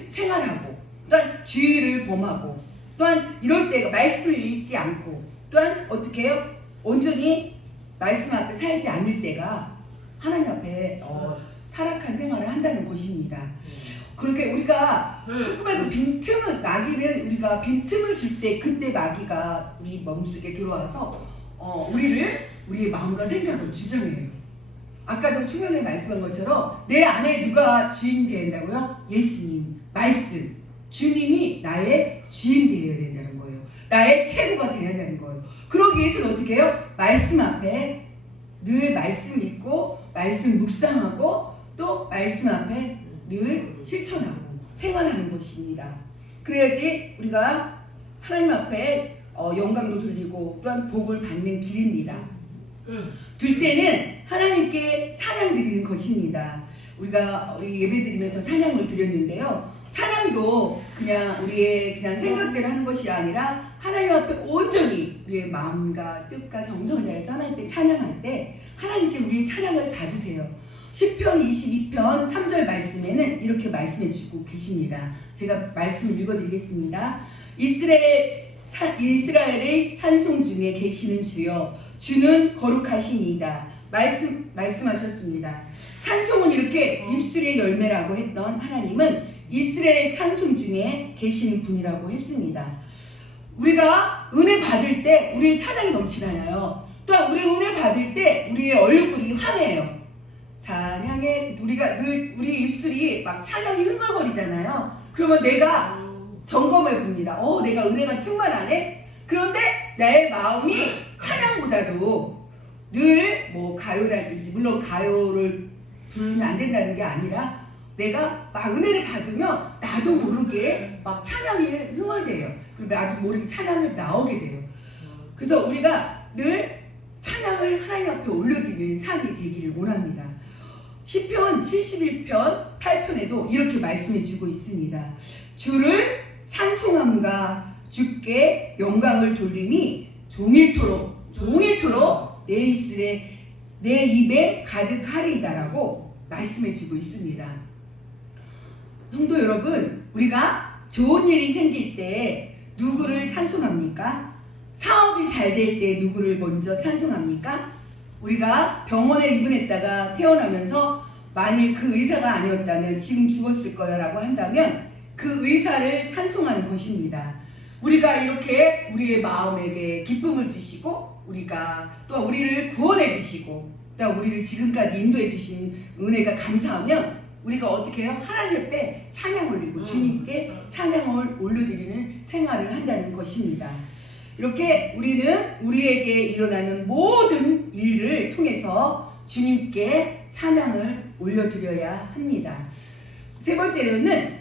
생활하고 또한 주의를 범하고 또한 이럴 때가 말씀을 읽지 않고 또한 어떻게 해요? 온전히 말씀 앞에 살지 않을 때가 하나님 앞에 타락한 생활을 한다는 것입니다. 그렇게 우리가 조금이라도 마귀는 우리가 빈틈을 줄 때 그때 마귀가 우리 마음속에 들어와서 우리의 마음과 생각을 주장해요. 아까도 초면에 말씀한 것처럼 내 안에 누가 주인 되어야 된다고요? 예수님, 말씀, 주님이 나의 주인 되어야 된다는 거예요. 나의 최고가 되어야 된다는 거예요. 그러기 위해서는 어떻게 해요? 말씀 앞에 늘 말씀 읽고 말씀 묵상하고 또 말씀 앞에 늘 실천하고 생활하는 것입니다. 그래야지 우리가 하나님 앞에 영광도 돌리고 또한 복을 받는 길입니다. 둘째는 하나님께 찬양 드리는 것입니다. 우리 예배 드리면서 찬양을 드렸는데요. 찬양도 그냥 우리의 그냥 생각대로 하는 것이 아니라 하나님 앞에 온전히 우리의 마음과 뜻과 정성을 다해서 하나님께 찬양할 때 하나님께 우리의 찬양을 받으세요. 시편 22편 3절 말씀에는 이렇게 말씀해 주고 계십니다. 제가 말씀을 읽어드리겠습니다. 이스라엘의 찬송 중에 계시는 주여 주는 거룩하시니이다. 말씀하셨습니다. 찬송은 이렇게 입술의 열매라고 했던 하나님은 이스라엘 찬송 중에 계시는 분이라고 했습니다. 우리가 은혜 받을 때 우리의 찬양이 넘치잖아요. 또한 우리 은혜 받을 때 우리의 얼굴이 환해요. 찬양에 우리 입술이 막 찬양이 흥얼거리잖아요. 그러면 내가 점검해 봅니다. 내가 은혜가 충만하네? 그런데 내 마음이 찬양보다도 늘 가요라든지, 물론 가요를 부르면 안 된다는 게 아니라 내가 막 은혜를 받으면 나도 모르게 막 찬양이 흥얼대요. 그리고 나도 모르게 찬양을 나오게 돼요. 그래서 우리가 늘 찬양을 하나님 앞에 올려드리는 삶이 되기를 원합니다. 시편 71편 8편에도 이렇게 말씀해 주고 있습니다. 주를 찬송함과 주께 영광을 돌림이 종일토록 내 입에 가득하리이다라고 말씀해 주고 있습니다. 성도 여러분, 우리가 좋은 일이 생길 때 누구를 찬송합니까? 사업이 잘 될 때 누구를 먼저 찬송합니까? 우리가 병원에 입원했다가 태어나면서 만일 그 의사가 아니었다면 지금 죽었을 거야 라고 한다면 그 의사를 찬송하는 것입니다. 우리가 이렇게 우리의 마음에게 기쁨을 주시고 우리가 또 우리를 구원해 주시고 또 우리를 지금까지 인도해 주신 은혜가 감사하면 우리가 어떻게 해요? 하나님 앞에 찬양 올리고 주님께 찬양을 올려드리는 생활을 한다는 것입니다. 이렇게 우리는 우리에게 일어나는 모든 일을 통해서 주님께 찬양을 올려드려야 합니다. 세 번째로는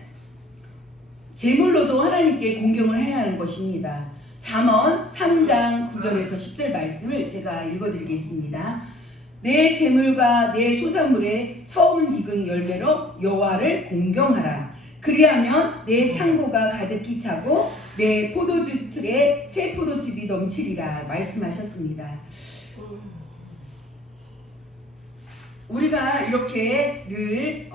제물로도 하나님께 공경을 해야 하는 것입니다. 잠언 3장 9절에서 10절 말씀을 제가 읽어드리겠습니다. 내 제물과 내 소산물의 처음 익은 열매로 여호와를 공경하라. 그리하면 내 창고가 가득히 차고 내 포도주 틀에 새 포도즙이 넘치리라 말씀하셨습니다. 우리가 이렇게 늘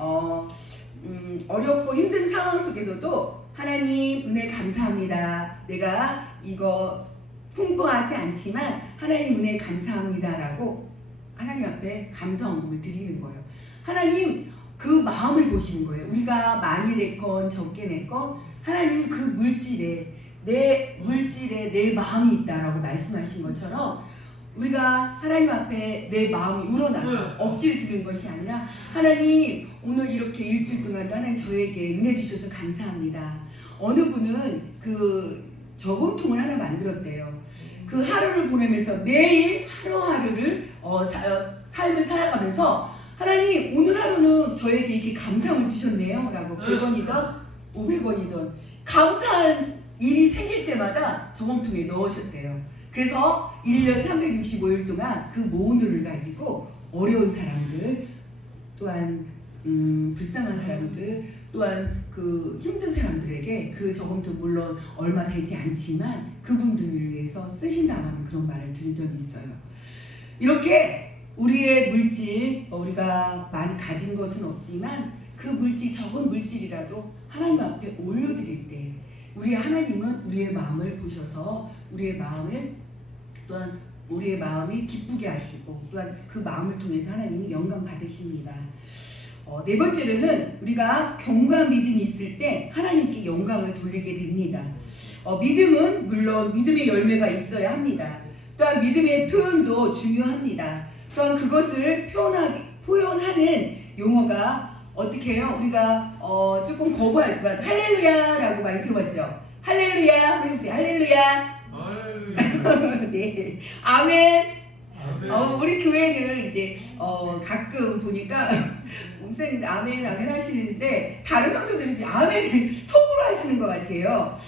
어렵고 힘든 상황 속에서도 하나님 은혜 감사합니다. 내가 이거 풍부하지 않지만 하나님 은혜 감사합니다라고 하나님 앞에 감사 언급을 드리는 거예요. 하나님 그 마음을 보시는 거예요. 우리가 많이 냈건 적게 냈건 하나님 그 물질에 내 마음이 있다라고 말씀하신 것처럼 우리가 하나님 앞에 내 마음이 우러나서 억지로 드리는 것이 아니라 하나님 오늘 이렇게 일주일 동안도 하나님 저에게 은혜 주셔서 감사합니다. 어느 분은 그 저금통을 하나 만들었대요. 그 하루를 보내면서 매일 하루하루를 삶을 살아가면서 하나님 오늘 하루는 저에게 이렇게 감사함을 주셨네요 라고 100원이든 500원이든 감사한 일이 생길 때마다 저금통에 넣으셨대요. 그래서 1년 365일 동안 그 모은 돈을 가지고 어려운 사람들 또한 불쌍한 사람들 또한 그 힘든 사람들에게 그 저금통 물론 얼마 되지 않지만 그분들을 위해서 쓰신다는 그런 말을 들은 적이 있어요. 이렇게 우리의 물질 우리가 많이 가진 것은 없지만 그 물질 적은 물질이라도 하나님 앞에 올려드릴 때 우리 하나님은 우리의 마음을 보셔서 우리의 마음을 또한 우리의 마음이 기쁘게 하시고 또한 그 마음을 통해서 하나님이 영광 받으십니다. 네 번째로는 우리가 경과 믿음이 있을 때 하나님께 영광을 돌리게 됩니다. 믿음은 물론 믿음의 열매가 있어야 합니다. 또한 믿음의 표현도 중요합니다. 또한 그것을 표현하는 용어가 어떻게 해요? 우리가 조금 거부하지만 할렐루야라고 많이 들어봤죠? 할렐루야 한번 해보세요. 할렐루야. 네. 아멘. 우리 교회는 이제 가끔 보니까 목사님 아멘 하시는데 다른 성도들은 이제 아멘을 속으로 하시는 것 같아요.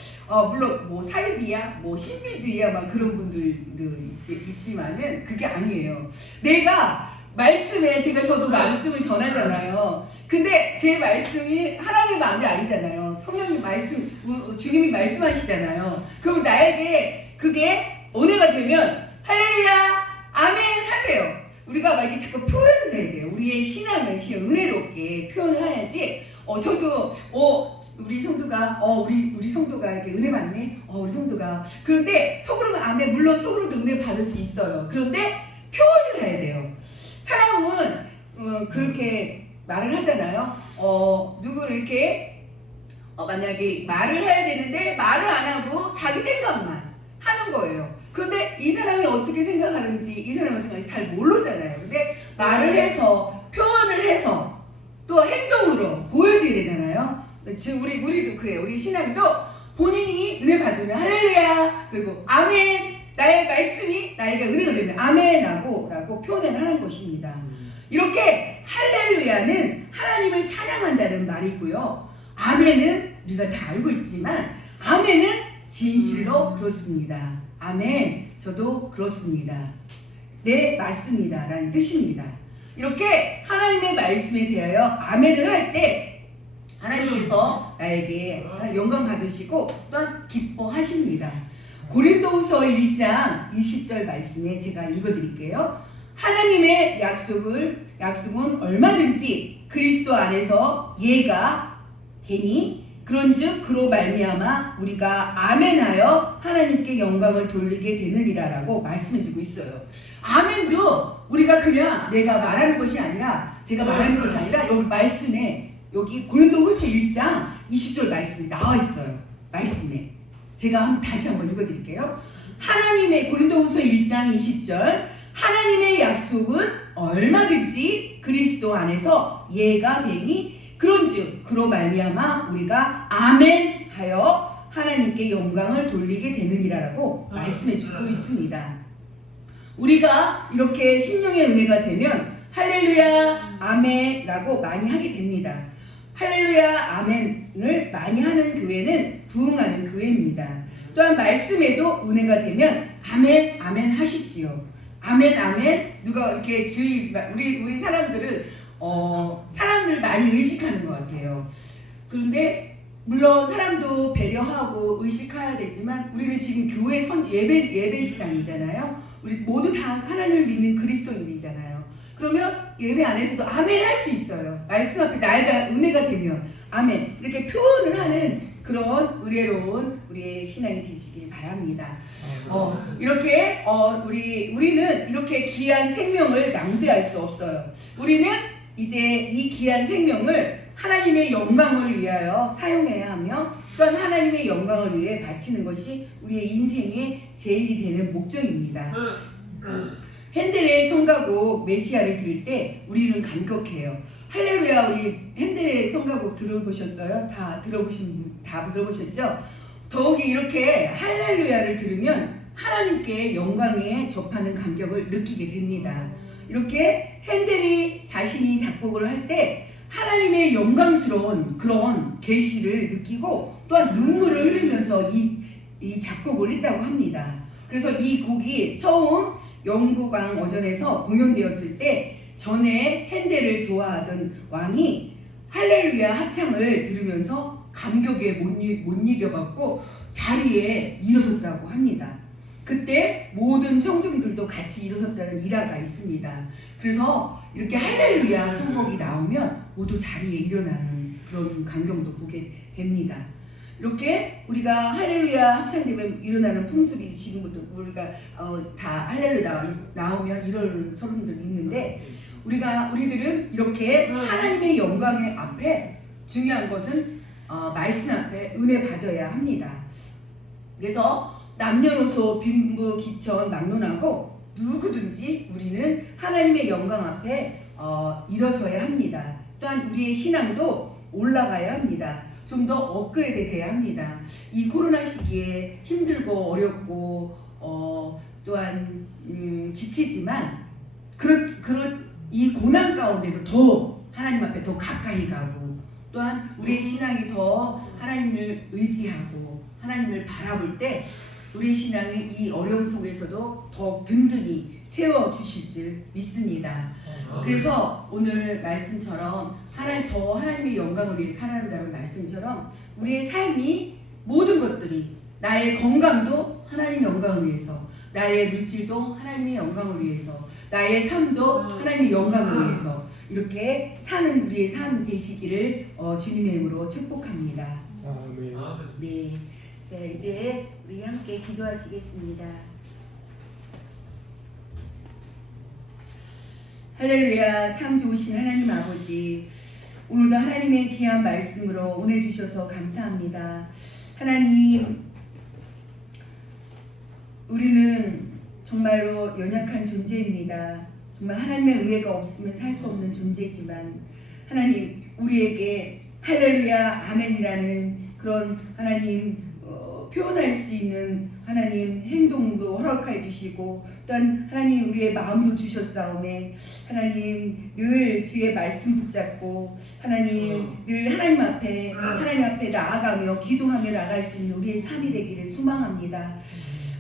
물론 뭐 사이비야, 뭐 신비주의야 막 그런 분들도 있지만은 그게 아니에요. 내가 말씀에 저도 말씀을 전하잖아요. 근데 제 말씀이 하나님의 마음이 아니잖아요. 성령님 말씀, 주님이 말씀하시잖아요. 그럼 나에게 그게 은혜가 되면 할렐루야, 아멘 하세요. 우리가 막 이렇게 자꾸 표현을 해야 돼요. 우리의 신앙을 은혜롭게 표현을 해야지. 저도 우리 성도가 우리 성도가 이렇게 은혜 받네. 우리 성도가 그런데 속으로는 아멘 물론 속으로도 은혜 받을 수 있어요. 그런데 표현을 해야 돼요. 사람은 그렇게 말을 하잖아요. 누구를 이렇게 만약에 말을 해야 되는데 말을 안 하고 자기 생각만 하는 거예요. 그런데 이 사람이 어떻게 생각하는지 이 사람의 생각이 잘 모르잖아요. 근데 말을 해서 표현을 해서 또 행동으로 보여줘야 되잖아요. 지금 우리도 그래요. 우리 신앙도 본인이 은혜 받으면 할렐루야 그리고 아멘 나의 말씀이 나에게 은혜가 되면 아멘하고 라고 표현을 하는 것입니다. 이렇게 할렐루야는 하나님을 찬양한다는 말이고요. 아멘은 우리가 다 알고 있지만 아멘은 진실로 그렇습니다. 아멘 저도 그렇습니다. 네 맞습니다 라는 뜻입니다. 이렇게 하나님의 말씀에 대하여 아멘을 할 때 하나님께서 나에게 영광 받으시고 또한 기뻐하십니다. 고린도후서 1장 20절 말씀에 제가 읽어드릴게요. 하나님의 약속은 얼마든지 그리스도 안에서 예가 되니 그런즉 그로 말미암아 우리가 아멘하여 하나님께 영광을 돌리게 되느니라라고 말씀해주고 있어요. 아멘도 우리가 그냥 내가 말하는 것이 아니라 제가 말하는 것이 아니라 여기 말씀에 여기 고린도후서 1장 20절 말씀이 나와 있어요. 말씀에 제가 다시 한번 읽어드릴게요. 하나님의 고린도후서 1장 20절 하나님의 약속은 얼마든지 그리스도 안에서 예가 되니 그런즉 그로 말미암아 우리가 아멘하여 하나님께 영광을 돌리게 되느니라라고 말씀해 주고 있습니다. 우리가 이렇게 심령의 은혜가 되면 할렐루야 아멘라고 많이 하게 됩니다. 할렐루야 아멘을 많이 하는 교회는 부흥하는 교회입니다. 또한 말씀에도 은혜가 되면 아멘 아멘 하십시오. 아멘 아멘. 누가 이렇게 우리 사람들은 사람들 많이 의식하는 것 같아요. 그런데 물론 사람도 배려하고 의식해야 되지만 우리는 지금 교회 예배 시간이잖아요. 우리 모두 다 하나님을 믿는 그리스도인들이잖아요. 그러면 예배 안에서도 아멘 할 수 있어요. 말씀 앞에 나에가 은혜가 되면 아멘 이렇게 표현을 하는 그런 의뢰로운 우리의 신앙이 되시길 바랍니다. 이렇게 우리는 이렇게 귀한 생명을 낭비할 수 없어요. 우리는 이제 이 귀한 생명을 하나님의 영광을 위하여 사용해야 하며 또한 하나님의 영광을 위해 바치는 것이 우리의 인생의 제일이 되는 목적입니다. 핸델의 성가곡 메시아를 들을 때 우리는 감격해요. 할렐루야. 우리 핸델의 성가곡 들어보셨어요? 다 들어보셨죠? 더욱이 이렇게 할렐루야를 들으면 하나님께 영광에 접하는 감격을 느끼게 됩니다. 이렇게 핸델이 자신이 작곡을 할 때 하나님의 영광스러운 그런 계시를 느끼고 또한 눈물을 흘리면서 이 작곡을 했다고 합니다. 그래서 이 곡이 처음 영국왕 어전에서 공연되었을 때 전에 핸델을 좋아하던 왕이 할렐루야 합창을 들으면서 감격에 못 이겨갖고 자리에 일어섰다고 합니다. 그때 모든 청중들도 같이 일어섰다는 일화가 있습니다. 그래서 이렇게 할렐루야 선곡이 나오면 모두 자리에 일어나는 그런 광경도 보게 됩니다. 이렇게 우리가 할렐루야 합창되면 일어나는 풍습이 지금부터 우리가 다 할렐루야 나오면 이런 사람들 있는데 우리들은 이렇게 하나님의 영광의 앞에 중요한 것은 말씀 앞에 은혜 받아야 합니다. 그래서 남녀노소 빈부 기천 막론하고 누구든지 우리는 하나님의 영광 앞에 일어서야 합니다. 또한 우리의 신앙도 올라가야 합니다. 좀 더 업그레이드 돼야 합니다. 이 코로나 시기에 힘들고 어렵고 또한 지치지만 이 고난 가운데서 더 하나님 앞에 더 가까이 가고 또한 우리의 신앙이 더 하나님을 의지하고 하나님을 바라볼 때 우리의 신앙이 이 어려움 속에서도 더 든든히 세워주실 줄 믿습니다. 그래서 오늘 말씀처럼 하나님의 영광을 위해 살아야 한다는 말씀처럼 우리의 삶이 모든 것들이 나의 건강도 하나님의 영광을 위해서 나의 물질도 하나님의 영광을 위해서 나의 삶도 하나님의 영광을 위해서 이렇게 사는 우리의 삶 되시기를 주님의 이름으로 축복합니다. 아멘. 네, 자 이제 우리 함께 기도하시겠습니다. 할렐루야. 참 좋으신 하나님 아버지, 오늘도 하나님의 귀한 말씀으로 은혜 주셔서 감사합니다. 하나님, 우리는 정말로 연약한 존재입니다. 정말 하나님의 은혜가 없으면 살 수 없는 존재지만 하나님 우리에게 할렐루야 아멘이라는 그런 하나님 표현할 수 있는 하나님 행동도 허락해 주시고 또한 하나님 우리의 마음도 주셨사오매 하나님 늘 주의 말씀 붙잡고 하나님 늘 하나님 앞에 나아가며 기도하며 나갈 수 있는 우리의 삶이 되기를 소망합니다.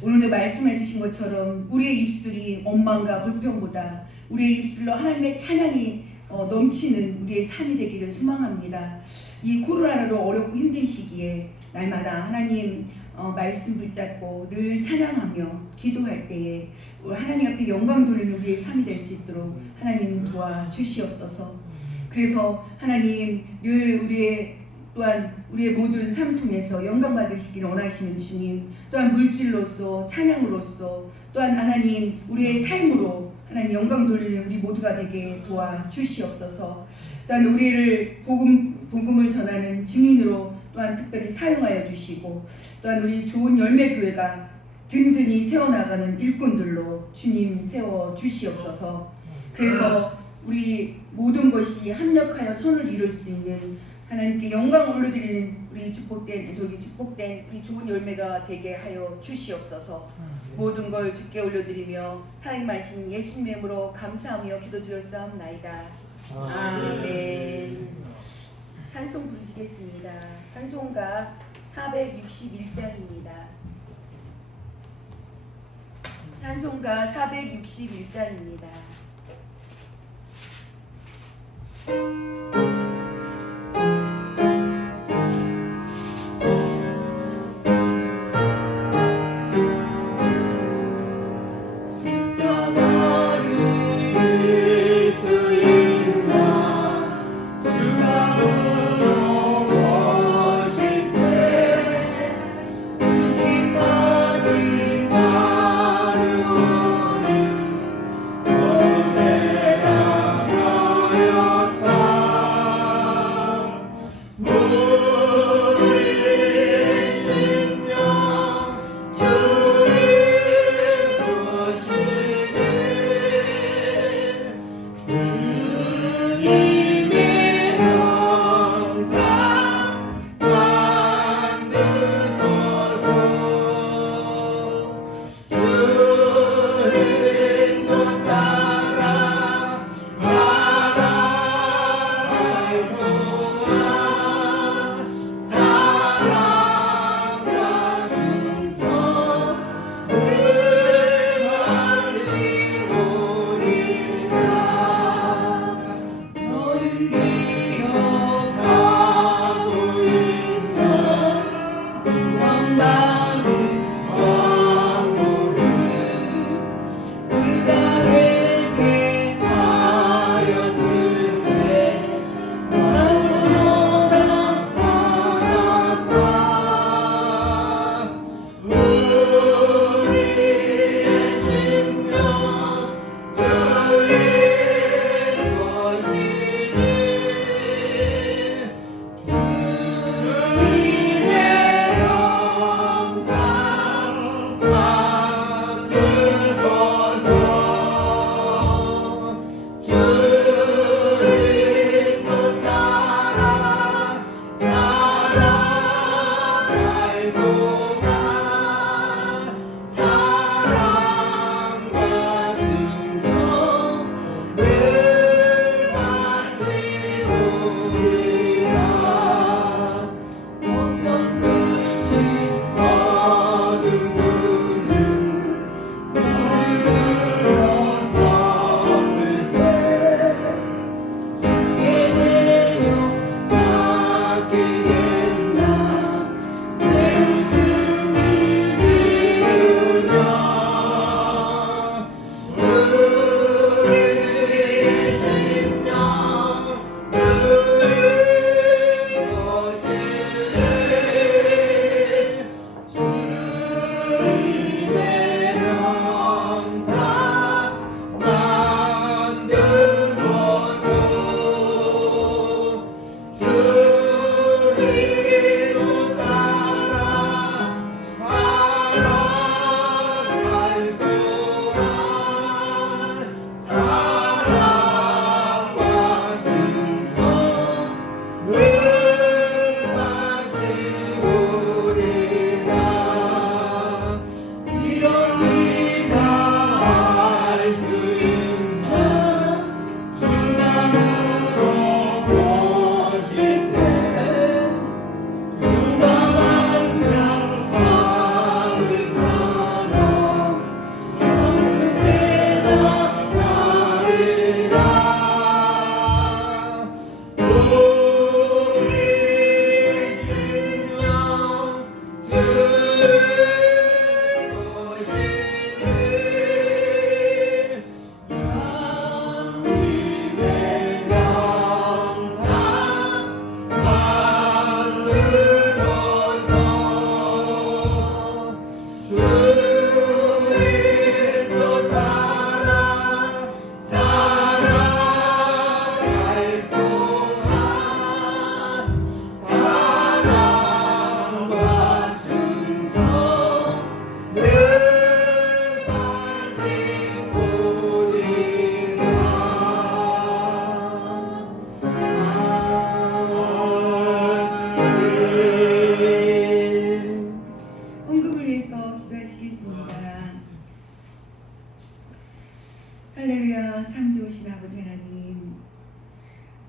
오늘도 말씀해 주신 것처럼 우리의 입술이 원망과 불평보다 우리의 입술로 하나님의 찬양이 넘치는 우리의 삶이 되기를 소망합니다. 이 코로나로 어렵고 힘든 시기에 날마다 하나님 말씀 붙잡고 늘 찬양하며 기도할 때에 하나님 앞에 영광 돌리는 우리의 삶이 될 수 있도록 하나님 도와주시옵소서. 그래서 하나님 늘 또한 우리의 모든 삶 통해서 영광 받으시기를 원하시는 주님, 또한 물질로서 찬양으로서 또한 하나님 우리의 삶으로 하나님 영광 돌리는 우리 모두가 되게 도와주시옵소서. 또한 우리를 복음을 전하는 증인으로 또한 특별히 사용하여 주시고 또한 우리 좋은 열매교회가 든든히 세워나가는 일꾼들로 주님 세워주시옵소서. 그래서 우리 모든 것이 합력하여 선을 이룰 수 있는 하나님께 영광을 올려드리는 우리 축복된 우리 좋은 열매가 되게 하여 주시옵소서. 모든 걸 주께 올려드리며 하나님하신 예수님의 이름으로 감사하며 기도드렸사옵나이다. 아멘. 찬송 부르시겠습니다. 찬송가 461장입니다. 찬송가 461장입니다.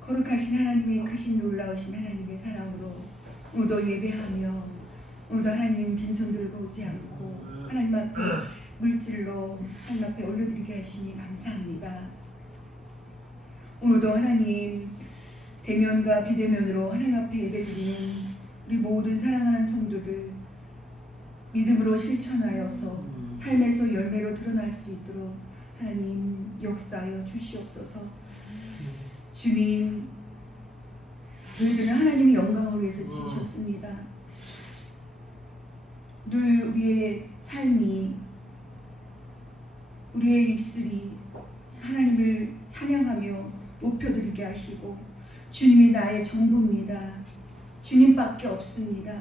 거룩하신 하나님의 크신 놀라우신 하나님의 사랑으로 오늘도 예배하며 오늘도 하나님 빈손 들고 오지 않고 하나님 앞에 물질로 하나님 앞에 올려드리게 하시니 감사합니다. 오늘도 하나님 대면과 비대면으로 하나님 앞에 예배드리는 우리 모든 사랑하는 성도들 믿음으로 실천하여서 삶에서 열매로 드러날 수 있도록 하나님 역사하여 주시옵소서. 주님, 저희들은 하나님의 영광을 위해서 지으셨습니다. 늘 우리의 삶이, 우리의 입술이 하나님을 찬양하며 높여드리게 하시고, 주님이 나의 전부입니다. 주님밖에 없습니다.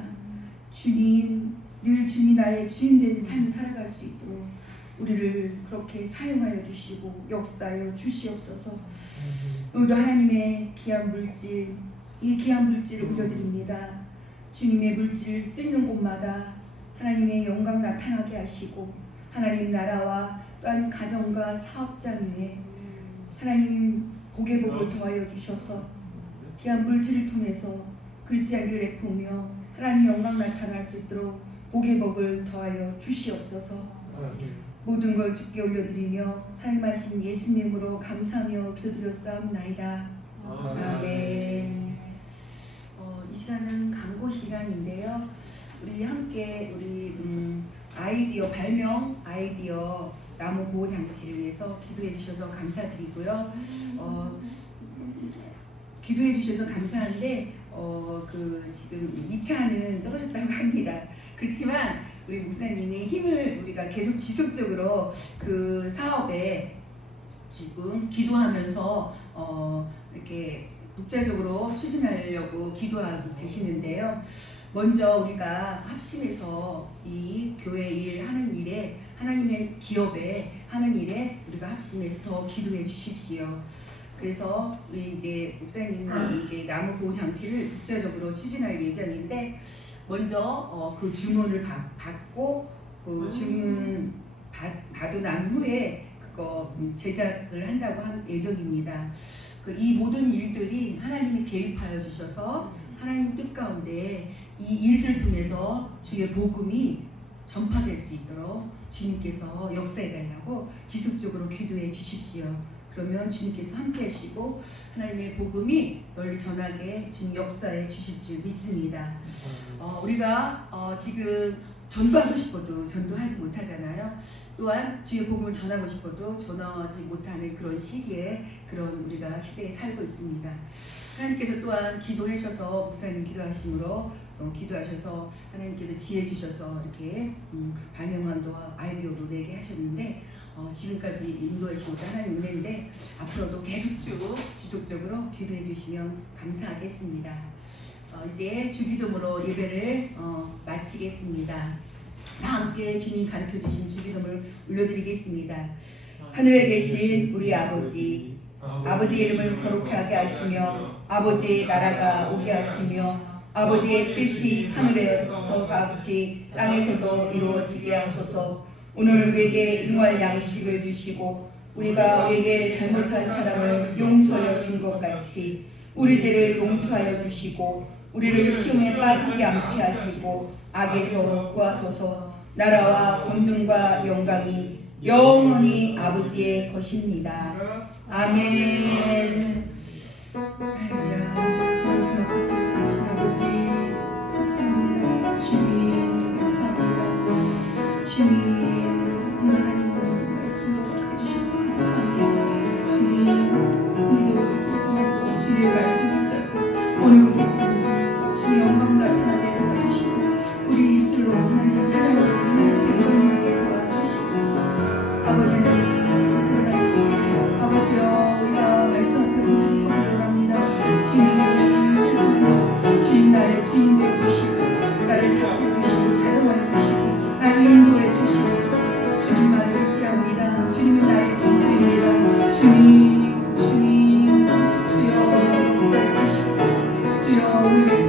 주님, 늘 주님이 나의 주인된 삶을 살아갈 수 있도록 우리를 그렇게 사용하여 주시고 역사하여 주시옵소서. 오늘도 하나님의 귀한 물질, 이 귀한 물질을 올려드립니다. 주님의 물질 쓰이는 곳마다 하나님의 영광 나타나게 하시고 하나님 나라와 또한 가정과 사업장 위에 하나님 복의 복을 더하여 주셔서 귀한 물질을 통해서 그리스도를 내포며 하나님 영광 나타날 수 있도록 복의 복을 더하여 주시옵소서. 모든 걸 주께 올려드리며 사랑하신 예수님으로 감사하며 기도드렸사옵나이다. 아멘. 이 시간은 광고 시간인데요. 우리 함께 아이디어 발명 아이디어 나무 보호 장치를 위해서 기도해 주셔서 감사드리고요. 기도해 주셔서 감사한데 지금 2차는 떨어졌다고 합니다. 그렇지만 우리 목사님이 힘을 우리가 계속 지속적으로 그 사업에 지금 기도하면서 이렇게 독자적으로 추진하려고 기도하고 계시는데요. 먼저 우리가 합심해서 이 교회 일 하는 일에 하나님의 기업에 하는 일에 우리가 합심해서 더 기도해 주십시오. 그래서 우리 이제 목사님이 이제 나무 보호 장치를 독자적으로 추진할 예정인데 먼저 그 주문을 받고 그 주문 받고 난 후에 그거 제작을 한다고 한 예정입니다. 이 모든 일들이 하나님이 개입하여 주셔서 하나님 뜻 가운데 이 일들 통해서 주의 복음이 전파될 수 있도록 주님께서 역사해 달라고 지속적으로 기도해 주십시오. 그러면 주님께서 함께 하시고 하나님의 복음이 널리 전하게 주님 역사해 주실 줄 믿습니다. 우리가 지금 전도하고 싶어도 전도하지 못하잖아요. 또한 주의 복음을 전하고 싶어도 전하지 못하는 그런 시기에 그런 우리가 시대에 살고 있습니다. 하나님께서 또한 기도하셔서 목사님 기도하심으로 기도하셔서 하나님께서 지혜 주셔서 이렇게 발명안도 아이디어도 내게 하셨는데 지금까지 인도해 주신 것도 하나님 은혜인데 앞으로도 계속 지속적으로 기도해 주시면 감사하겠습니다. 이제 주기도문으로 예배를 마치겠습니다. 다 함께 주님 가르쳐 주신 주기도문을 올려드리겠습니다. 하늘에 계신 우리 아버지, 아버지의 이름을 거룩하게 하시며 아버지의 나라가 오게 하시며 아버지의 뜻이 하늘에서 같이 땅에서도 이루어지게 하소서. 오늘 우리에게 일용할 양식을 주시고 우리가 우리에게 잘못한 사람을 용서하여 준 것 같이 우리 죄를 용서하여 주시고 우리를 시험에 빠지지 않게 하시고 악에서 구하소서. 나라와 권능과 영광이 영원히 아버지의 것입니다. 아멘. 할렐루야. 아버지 감사합니다. 주님 감사합니다. 주님 하나님 말씀을 해주셔서 감사합니다. 주님 오늘도 주의 말씀을 잡고 어느 곳에 있든지 주의 영광 나타나게 도와주시고 우리 입술로 하나님 찬양으로 하나님 영광을 도와주시옵소서. 아버지 하나님 원하시고 아버지여 우리가 말씀 앞에 천천히 합니다. 주님 찬양하며 주님 나의 주인 되어주시고 나를 다스려 주시고 자정하여 주시고 나를 인도해 주시옵소서. 주님만을 의지합니다. 주님은 나의 전부입니다. 주님 주여 역사해 주시옵소서. 주여 우리를